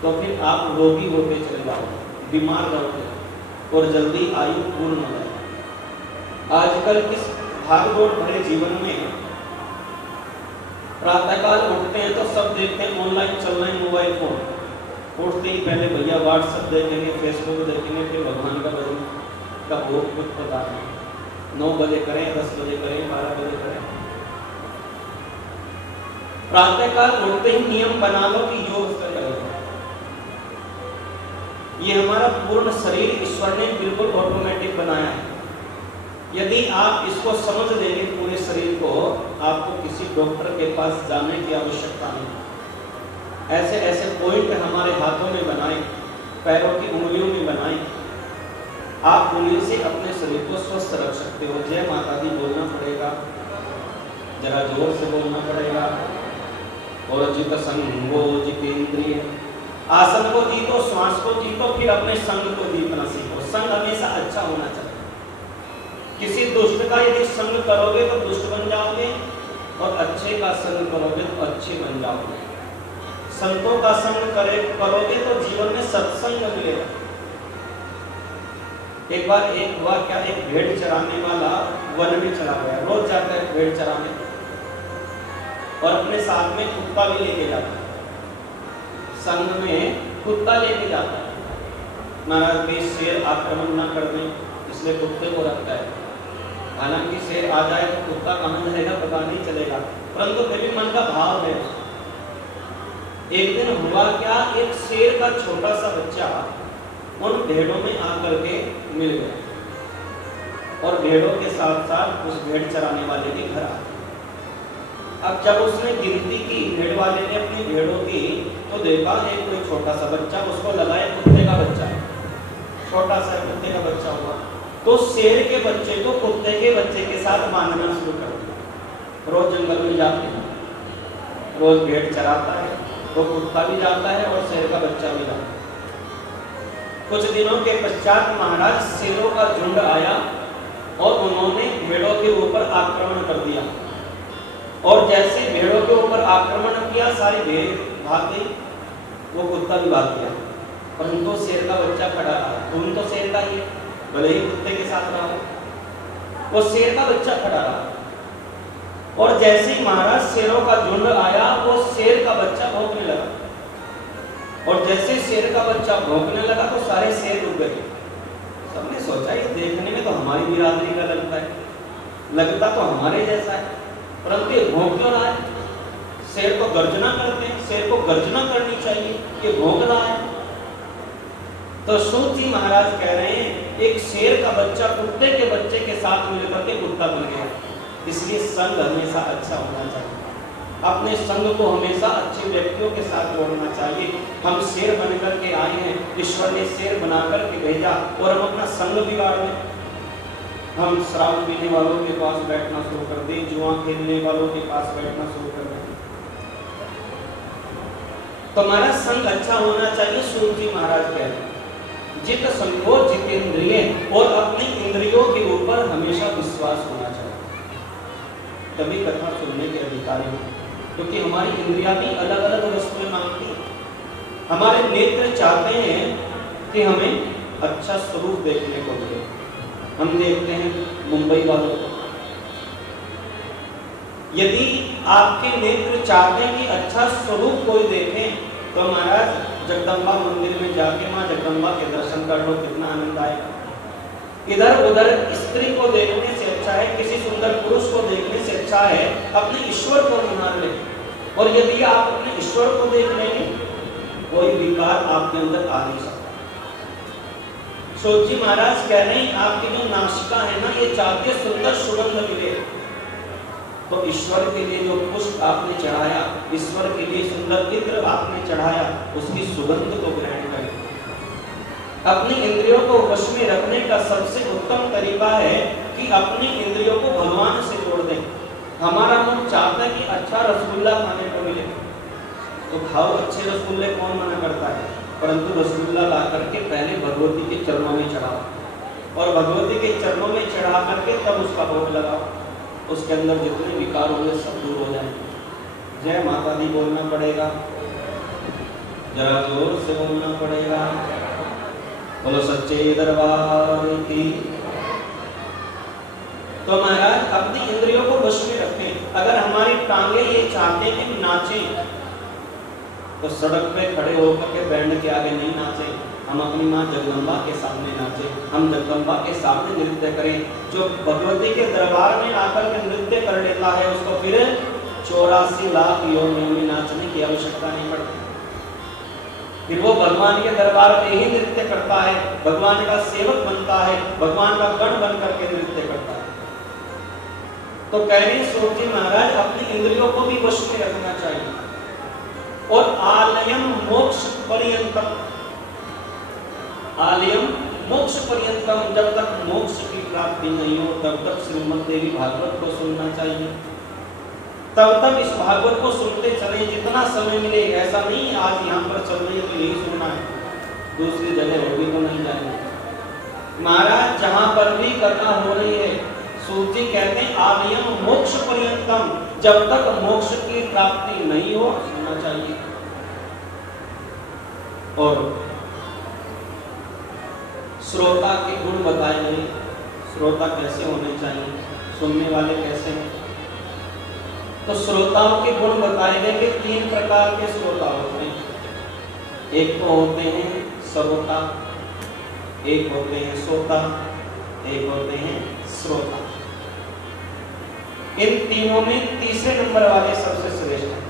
तो फिर आप रोगी होते चले जाओगे, बीमार रहोगे और जल्दी आयु पूर्ण हो जाएगी। आजकल इस भागदौड़ भरे जीवन में प्रातःकाल उठते हैं तो सब देखते हैं ऑनलाइन चल रहे हैं मोबाइल फोन। उठते ही पहले भैया व्हाट्सएप देखेंगे, फेसबुक देखेंगे, फिर भगवान का भजन का भोग कुछ पता नहीं। 9 बजे करें, 10 बजे करें, 12 बजे करें। प्रातःकाल उठते ही नियम बना लो कि योग करेगा। ये हमारा पूर्ण शरीर ईश्वर ने बिल्कुल ऑटोमेटिक बनाया है। यदि आप इसको समझ लेंगे पूरे शरीर को, आपको किसी डॉक्टर के पास जाने की आवश्यकता नहीं। ऐसे ऐसे पॉइंट हमारे हाथों में बनाए, पैरों की उंगलियों में बनाए, आप उंगली से अपने शरीर को स्वस्थ रख सकते हो। जय माता दी बोलना पड़ेगा, जरा जोर से बोलना पड़ेगा। और जित संगो जितेंद्रिय, आसन को जीतो, श्वास को जीतो, फिर अपने संग को जीतना सीखो। संग हमेशा अच्छा होना चाहिए। किसी दुष्ट का यदि संग करोगे तो दुष्ट बन जाओगे, और अच्छे का संग करोगे तो अच्छे बन जाओगे। संतों का संग करोगे तो जीवन में सत्संग मिलेगा। एक बार एक हुआ क्या, एक भेड़ चराने वाला वन में चला गया, रोज जाता है भेड़ चराने और अपने साथ में कुत्ता भी लेके जाता है, संग में कुत्ता लेके जाता है। महाराज भी शेर आक्रमण ना कर दें इसलिए कुत्ते को रखता है। हालांकि शेर आ जाए तो कुत्ता कहाँ जाएगा पता नहीं चलेगा, परंतु फिर भी मन का भाव है। एक दिन हुआ क्या, एक शेर का छोटा सा बच्चा उन भेड़ों में आकर के मिल गया और भेड़ों के साथ साथ उस भेड़ चराने वाले के घर आ गया। अब जब उसने गिनती की, भेड़ वाले ने अपनी भेड़ों की, तो देखा एक कोई छोटा सा बच्चा, उसको लगा है कुत्ते का बच्चा, छोटा सा कुत्ते का बच्चा हुआ। तो शेर के बच्चे को कुत्ते के बच्चे के साथ बांधना शुरू कर दिया। रोज जंगल में जाते हैं, रोज भेड़ चराता है तो कुत्ता भी जाता है और शेर का बच्चा भी जाता है। कुछ दिनों के पश्चात महाराज शेरों का झुंड आया और उन्होंने भेड़ों के ऊपर आक्रमण कर दिया और जैसे भेड़ों के ऊपर आक्रमण किया सारी भेड़ भाग गई, वो कुत्ता भी भाग गया, परंतु शेर का बच्चा खड़ा रहा। तुम तो शेर का ही, भले ही कुत्ते के साथ रहा, वो शेर का बच्चा खड़ा रहा और जैसे ही महाराज शेरों का झुंड आया वो शेर का बच्चा भौंकने लगा और जैसे शेर का बच्चा भौंकने लगा तो सारे शेर रुक गए। सबने सोचा ये देखने में तो हमारी बिरादरी का लगता है, लगता तो हमारे जैसा है, परंतु ये भौंक क्यों रहा है? शेर को गर्जना करते हैं, शेर को गर्जना करनी चाहिए, ये भौंक रहा है। तो सूत जी महाराज कह रहे हैं एक शेर का बच्चा कुत्ते के बच्चे के साथ मिलकर के कुत्ता बन गया। इसलिए संग हमेशा अच्छा होना चाहिए, अपने संग को हमेशा अच्छे व्यक्तियों के साथ जोड़ना चाहिए। हम शेर बनकर के आए हैं, ईश्वर ने शेर बनाकर के भेजा और हम अपना संग बिगाड़ दें। हम शराब पीने वालों के पास बैठना शुरू कर दें, जुआ खेलने वालों के पास बैठना शुरू कर दें, तो हमारा संग अच्छा होना चाहिए। सूत जी महाराज कह रहे हैं जित संगो जितेंद्रिय, और अपनी इंद्रियों के ऊपर हमेशा विश्वास होना चाहिए, तभी कथा सुनने के अधिकारी हो। क्योंकि हमारी इंद्रियां भी अलग अलग वस्तुएं मांगती हैं। हमारे नेत्र चाहते हैं कि हमें अच्छा स्वरूप देखने को मिले। हम देखते हैं मुंबई वालों को, यदि आपके नेत्र चाहते हैं कि अच्छा स्वरूप कोई देखे तो महाराज जगदम्बा मंदिर में जाके माँ जगदम्बा के दर्शन कर लो, कितना आनंद आएगा। इधर उधर स्त्री को देखने से अच्छा है, किसी सुंदर पुरुष को देखने से अच्छा है अपने ईश्वर को निहार ले। और यदि आप अपने ईश्वर को देख लेंगे कोई विकार आपके अंदर आ नहीं सकता। सूत जी महाराज कह रहे हैं आपकी जो नासिका है ना, ये चाहती है सुंदर सुगंध मिले, तो ईश्वर के लिए जो पुष्प आपने चढ़ाया, ईश्वर के लिए सुंदर इत्र आपने चढ़ाया, उसकी सुगंध को ग्रहण करें। अपनी इंद्रियों को वश में रखने का सबसे उत्तम तरीका है कि अपनी इंद्रियों को भगवान से जोड़ दें। हमारा मन चाहता है कि अच्छा रसगुल्ला खाने को मिले, तो खाओ अच्छे रसगुल्ले, कौन मना करता है, परंतु रसगुल्ला ला करके पहले भगवती के चरणों में चढ़ाओ और भगवती के चरणों में चढ़ा करके तब उसका भोग लगाओ। उसके अंदर जितने विकार होंगे सब दूर हो जाएंगे। जय माता दी बोलना पड़ेगा, जरा जोर से बोलना पड़ेगा, बोलो सच्चे दरबार की। तो महाराज अपनी इंद्रियों को वश में रखें। अगर हमारी टांगे ये चाहते हैं कि नाचें, तो सड़क पे खड़े होकर के बैंड के आगे नहीं नाचें, हम अपनी माँ जगदम्बा के सामने नाचें, हम जगदम्बा के सामने नृत्य करें। जो भगवती के दरबार में आकर के नृत्य कर लेता है उसको फिर 84 लाख योनियों में नाचने की आवश्यकता नहीं पड़ती। फिर वो भगवान के दरबार में ही नृत्य करता है, भगवान का सेवक बनता है, भगवान का गण बन करके नृत्य करता है। तो कह रहे सूत जी महाराज अपनी इंद्रियों को भी वश में रखना चाहिए। और आलयम मोक्ष पर्यंतम, आलयम मोक्ष पर्यंतम, जब तक मोक्ष की प्राप्ति नहीं हो तब तक श्रीमद् देवी भागवत को सुनना चाहिए। तब तक इस भागवत को सुनते चले जितना समय मिले। ऐसा नहीं आज यहाँ पर चल रही है तो यही सुनना है, दूसरी जगह होगी तो नहीं जाएंगे। महाराज जहाँ पर भी कथा हो रही है, सूत जी कहते हैं आलयम मोक्ष पर्यंतम, जब तक मोक्ष की प्राप्ति नहीं हो सुनना चाहिए। और श्रोता के गुण बताए गए, श्रोता कैसे होने चाहिए, सुनने वाले कैसे हैं। तो श्रोताओं के गुण बताए गए कि 3 प्रकार के श्रोता होते हैं। एक तो होते हैं सरोता, एक होते हैं सोता, एक होते हैं श्रोता। इन तीनों में तीसरे नंबर वाले सबसे श्रेष्ठ हैं।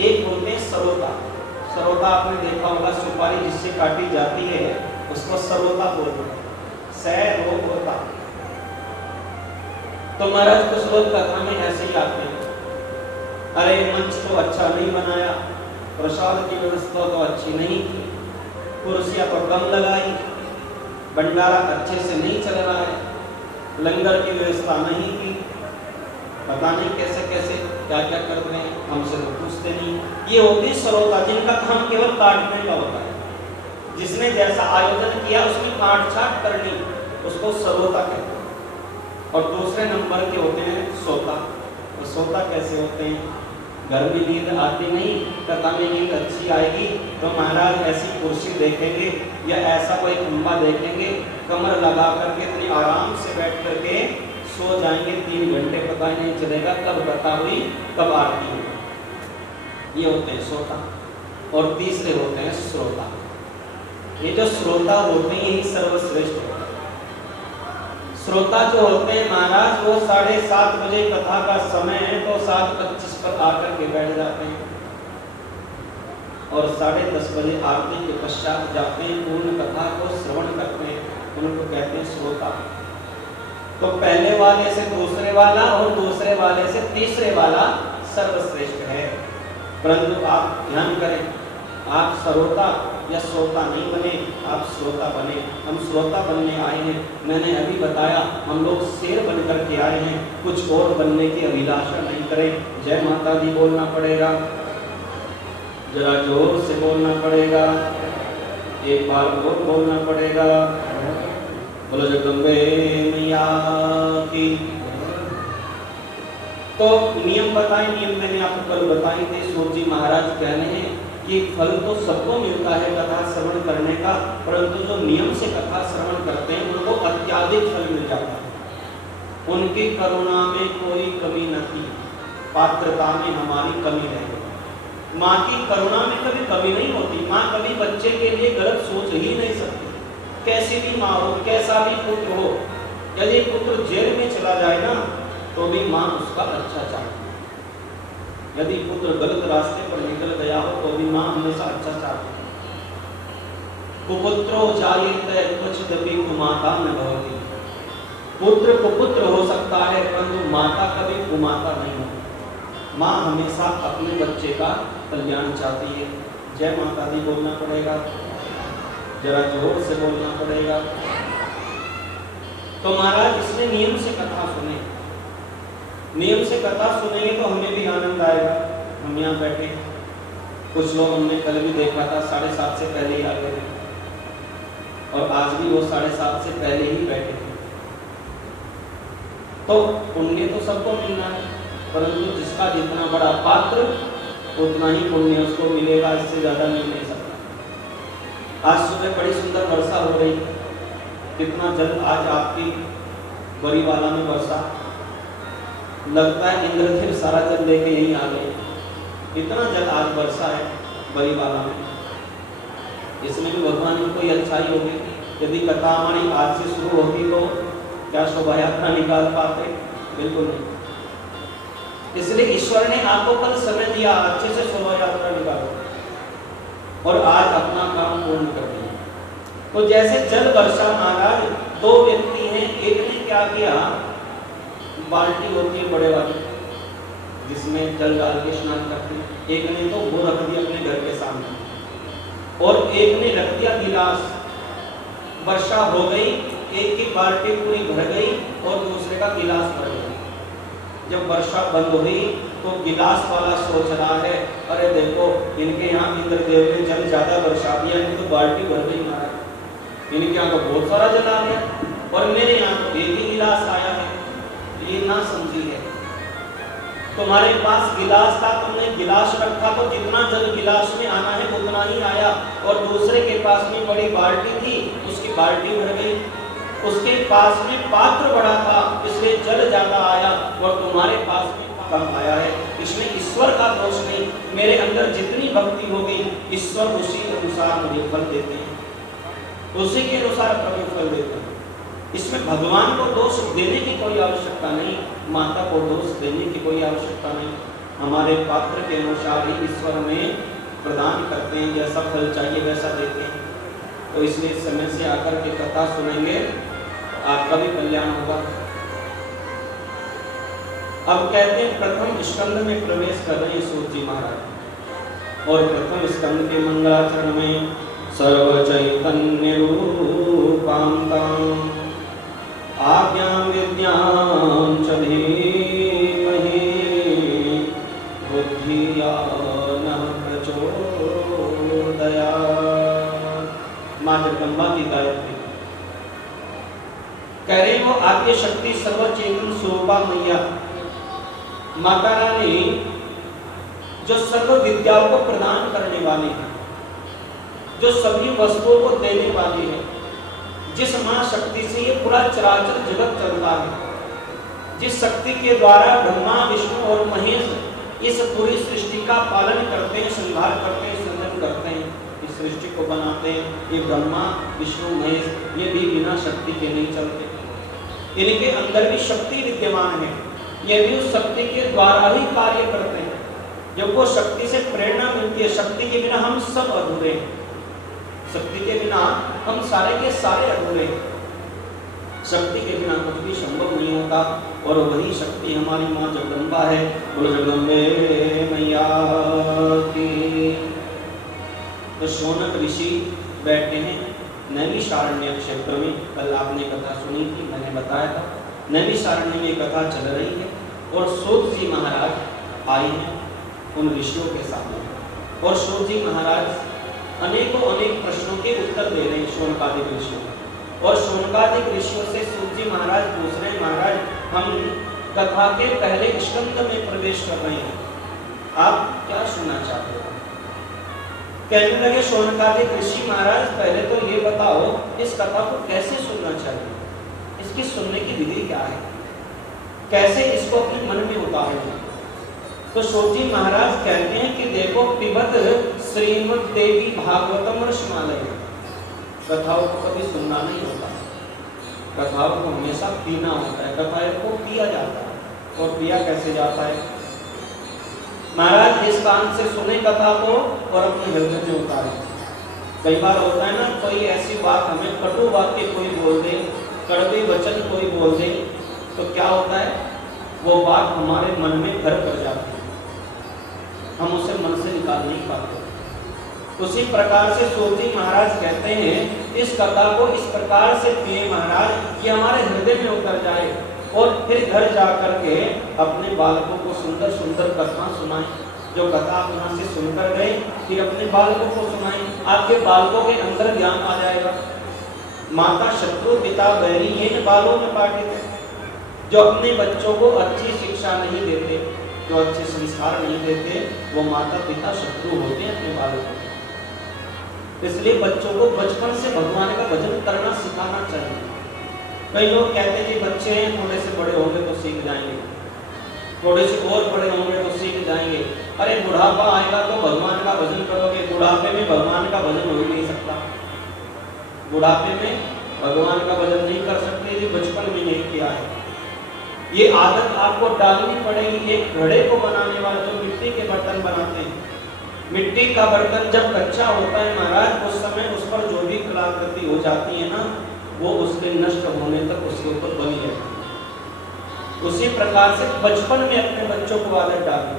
एक होते हैं सरोता। सरोता आपने देखा होगा, सुपारी जिससे काटी जाती है उसको सरोता बोलते हैं। सरोता। तो महाराज कुछ लोग कथा में ऐसे ही आते हैं, अरे मंच तो अच्छा नहीं बनाया, प्रसाद की व्यवस्था तो अच्छी नहीं की, कुर्सियां तो कम लगाई, भंडारा अच्छे से नहीं चल रहा है, लंगर की व्यवस्था नहीं की, पता नहीं कैसे कैसे क्या क्या कर रहे हैं, हमसे तो पूछते नहीं। ये होती श्रोता, जिनका काम केवल काटने का होता है। जिसने जैसा आयोजन किया उसमें काट छाट करनी, उसको श्रोता कहते हैं। और दूसरे नंबर के होते हैं सोता। तो सोता कैसे होते हैं? घर में नींद आती नहीं, कथा में नींद अच्छी आएगी तो महाराज ऐसी कुर्सी देखेंगे या ऐसा कोई खंबा देखेंगे, कमर लगा करके इतनी आराम से बैठ करके सो जाएंगे। 3 घंटे पता ही नहीं चलेगा कब कथा हुई कब आरती हुई। ये होते हैं सोता। और तीसरे होते हैं श्रोता। ये जो श्रोता होते हैं यही सर्वश्रेष्ठ होते हैं। श्रोता जो होते हैं महाराज, वो 7:30 बजे कथा का समय है तो 7:25 पर आकर के बैठ जाते हैं और 10:30 बजे आरती के पश्चात जाते हैं, पूर्ण कथा को श्रवण करते हैं। उनको कहते हैं श्रोता। तो पहले वाले से दूसरे वाला और दूसरे वाले से तीसरे वाला सर्वश्रेष्ठ है। परंतु आप ध्यान करें, आप श्रोता या श्रोता नहीं बने, आप श्रोता बने। हम श्रोता बनने आए हैं। मैंने अभी बताया हम लोग शेर बन करके आए हैं, कुछ और बनने की अभिलाषा नहीं करें। जय माता दी बोलना पड़ेगा, जरा जोर से बोलना पड़ेगा, एक बार और बोलना पड़ेगा। बोलो जगदम्बे मैया की। तो नियम बताए, नियम मैंने आपको कल बताए थे। सूर्य जी महाराज कहने हैं कि फल तो सबको मिलता है कथा श्रवण करने का, परंतु जो नियम से कथा श्रवण करते हैं उनको अत्याधिक फल मिल जाता है। उनकी करुणा में कोई कमी न थी, पात्रता में हमारी कमी रह गई। माँ की करुणा में कभी कमी नहीं होती। माँ कभी बच्चे के लिए गलत सोच ही नहीं सकती। कैसी भी माँ हो, कैसा भी पुत्र हो, यदि पुत्र जेल में चला जाए ना तो भी माँ उसका अच्छा चाहती है। यदि पुत्र गलत रास्ते पर निकल गया हो तो भी माँ हमेशा अच्छा चाहती है। कुपुत्रो जायते क्वचिदपि कुमाता न भवति। पुत्र कुपुत्र हो सकता है परंतु माता कभी कुमाता नहीं होती। माँ हमेशा अपने बच्चे का कल्याण चाहती है। जय माता दी बोलना पड़ेगा, जरा जोर से बोलना पड़ेगा। तो महाराज इसने नियम से कथा सुने, नियम से कथा सुनेंगे तो हमें भी आनंद आएगा। हम यहाँ बैठे, कुछ लोग हमने कल भी देखा था 7:30 से पहले ही आ गए थे और आज भी वो 7:30 से पहले ही बैठे थे। तो पुण्य तो सबको मिलना है, परंतु जिसका जितना बड़ा पात्र उतना ही पुण्य उसको मिलेगा, इससे ज्यादा मिल नहीं सकता। आज सुबह बड़ी सुंदर वर्षा हो रही, कितना जल आज आपकी बरीवाला में वर्षा, लगता है इंद्रदेव सारा जल लेके यहीं आ गए। इतना जल आज वर्षा है बरीवाला में। इसमें भी भगवान की कोई अच्छाई होगी। यदि कथा हमारी आज से शुरू होती तो क्या शोभा यात्रा निकाल पाते? बिल्कुल नहीं। इसलिए ईश्वर ने आपको कल समय दिया, अच्छे से शोभा यात्रा निकालो और आज अपना काम पूर्ण कर दिया। तो जैसे जल वर्षा महाराज, 2 व्यक्ति हैं, एक ने क्या किया, बाल्टी होती है बड़े वाली जिसमें जल डाल के स्नान करते हैं, एक ने तो वो रख दिया अपने घर के सामने और एक ने रख दिया गिलास। वर्षा हो गई, एक की बाल्टी पूरी भर गई और दूसरे का गिलास भर गया। जब वर्षा बंद हुई तो गिलास वाला सोच रहा है, अरे देखो इनके यहाँ इंद्रदेव ने जल ज्यादा वर्षा दिया, इनकी तो बाल्टी भर गई महाराज, इनके यहाँ तो बहुत सारा जल आ गया और मेरे यहाँ तो एक ही गिलास आया है। ये ना समझी है। तुम्हारे पास गिलास था, तुमने गिलास रखा तो जितना जल गिलास में आना है उतना ही आया, और दूसरे के पास में बड़ी बाल्टी थी, उसकी बाल्टी भर गई। उसके पास में पात्र बड़ा था, इसलिए जल ज्यादा आया, और तुम्हारे पास में कम आया है। इसमें ईश्वर का दोष नहीं। मेरे अंदर जितनी भक्ति होगी, ईश्वर उसी अनुसार मुझे फल देते हैं, उसी के अनुसार प्रभु फल देते हैं। इसमें भगवान को दोष देने की कोई आवश्यकता नहीं, माता को दोष देने की कोई आवश्यकता नहीं। हमारे पात्र के अनुसार ही ईश्वर हमें प्रदान करते हैं, जैसा फल चाहिए वैसा देते हैं। तो इसलिए समय से आकर के कथा सुनेंगे, आपका भी कल्याण होगा। अब कहते हैं प्रथम स्कंद में प्रवेश कर रहे हैं सूत जी महाराज, और प्रथम स्कंद के मंगलाचरण में सर्व चैतन्य रूपांतम आज्ञां विद्यां च धीमहि बुद्धिया नः प्रचोदयात्। माँ जगदम्बा की गायत्री कह रहे वो आद्य शक्ति सर्व चेतन स्वरूपा मैया माता रानी जो सर्व विद्याओं को प्रदान करने वाली है, जो सभी वस्तुओं को देने वाली है, जिस मां शक्ति से ये पूरा चराचर जगत चलता है, जिस शक्ति के द्वारा ब्रह्मा विष्णु और महेश इस पूरी सृष्टि का पालन करते हैं, संहार करते हैं, सृजन करते हैं, इस सृष्टि को बनाते हैं। ये ब्रह्मा विष्णु महेश ये भी बिना शक्ति के नहीं चलते, इनके अंदर भी शक्ति विद्यमान है, ये भी उस शक्ति के द्वारा ही कार्य करते हैं। जब वो शक्ति से प्रेरणा मिलती है, शक्ति के बिना हम सब अधूरे हैं, शक्ति के बिना हम सारे के सारे अधूरे हैं, शक्ति के बिना कुछ भी संभव नहीं होता। और वही शक्ति हमारी माँ जगदम्बा है। बोलो जगदम्बे मैया की। तो शौनक ऋषि बैठे हैं नैमिषारण्य क्षेत्र में। कल आपने कथा सुनी थी, मैंने बताया था नैमिषारण्य में कथा चल रही है, और सूत जी महाराज आए हैं उन ऋषियों के सामने, और सूत जी महाराज अनेकों अनेक प्रश्नों के उत्तर दे रहे हैं शौनकादिक ऋषियों। और शौनकादिक ऋषियों से सूत जी महाराज पूछ रहे हैं, महाराज हम कथा के पहले स्कंद में प्रवेश कर रहे हैं, आप क्या सुनना चाहते हो? कहने लगे शौनकादिक ऋषि महाराज पहले तो ये बताओ इस कथा को कैसे सुनना चाहिए, इसकी सुनने की विधि क्या है, कैसे इसको अपने मन में उतारें? तो सूत जी महाराज कहते हैं कि देखो पिबत श्रीमद् देवी भागवतम रसमालय, कथाओं को कभी सुनना नहीं होता, कथाओं को हमेशा पीना होता है, कथाओं को पिया जाता है। और पिया कैसे जाता है? महाराज इस कान से सुने कथा को और अपने हृदय में उतारे। कई बार होता है ना, कोई ऐसी बात हमें कटु वाक्य कोई बोल दे, कड़वे वचन कोई बोल दे, तो क्या होता है वो बात हमारे मन में घर कर जाती है, हम उसे मन से निकाल नहीं पाते। उसी प्रकार से सूत जी महाराज कहते हैं इस कथा को इस प्रकार से पिए महाराज ये हमारे हृदय में उतर जाए, और फिर घर जा करके अपने बालकों को सुंदर सुंदर कथा सुनाएं। जो कथा आप यहाँ से सुनकर गए फिर अपने बालकों को सुनाएं, आपके बालकों के अंदर ज्ञान आ जाएगा। माता शत्रु पिता बैरी इन बालों में पाठित। जो अपने बच्चों को अच्छी शिक्षा नहीं देते, जो अच्छे संस्कार नहीं देते, वो माता पिता शत्रु होते हैं अपने बालकों को। इसलिए बच्चों को बचपन से भगवान का भजन करना सिखाना चाहिए। कई लोग कहते हैं कि बच्चे हैं थोड़े से बड़े होंगे तो सीख जाएंगे, थोड़े से और बड़े होंगे तो सीख जाएंगे। अरे बुढ़ापा आएगा तो भगवान का भजन करोगे, बुढ़ापे में भगवान का भजन हो ही नहीं सकता, बुढ़ापे में भगवान का भजन नहीं कर सकते, ये बचपन में नहीं किया है। ये आदत आपको डालनी पड़ेगी। एक घड़े को बनाने वाले जो मिट्टी के बर्तन बनाते हैं, मिट्टी का बर्तन जब कच्चा होता है महाराज, उस समय उस पर जो भी कलाकृति हो जाती है ना, वो उसके नष्ट होने तक उसके ऊपर बनी रहती है। उसी प्रकार से बचपन में अपने बच्चों को आदत डालें,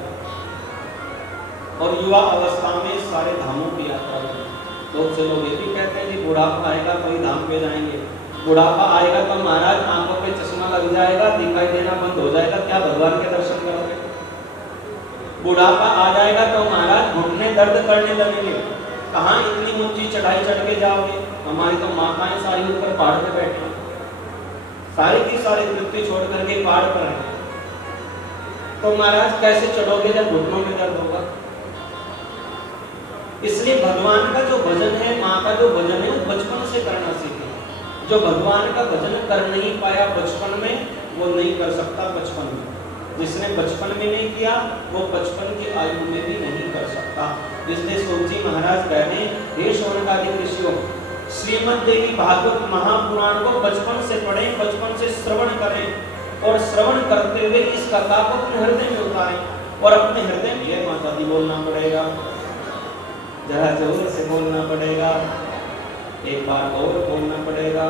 और युवा अवस्था में सारे धामों की यात्रा करें। बहुत से लोग ये भी कहते हैं कि बुढ़ापा आएगा तो ही धाम पे जाएंगे, बुढ़ापा आएगा तो महाराज आंखों पे चश्मा लग जाएगा, दिखाई देना बंद हो जाएगा, क्या भगवान के दर्शन करोगे? बुढ़ापा आ जाएगा तो महाराज घुटने दर्द करने लगेंगे, कहाँ इतनी ऊंची चढ़ाई चढ़ के जाओगे? हमारी तो माताएं सारी ऊपर पहाड़ पे बैठी, सारी की सारी वृत्ति छोड़ करके पहाड़ पर है। तो महाराज कैसे चढ़ोगे जब घुटनों में दर्द होगा? इसलिए भगवान का जो भजन है, माँ का जो भजन है, वो बचपन से करना सीखे। जो भगवान का भजन कर नहीं पाया बचपन में, वो नहीं कर सकता बचपन में। जिसने बचपन में नहीं किया, वो बचपन की आयु में भी नहीं कर सकता। इसलिए सूरजी महाराज कह रहे हैं, हे शौनकादि ऋषियों, श्रीमद् देवी भागवत महापुराण को बचपन से पढ़ें, बचपन से श्रवण करें और श्रवण करते हुए इस कथा को अपने हृदय में उतारें और अपने हृदय में ये माता दी बोलना पड़ेगा, जरा जोर से बोलना पड़ेगा, एक बार और बोलना पड़ेगा।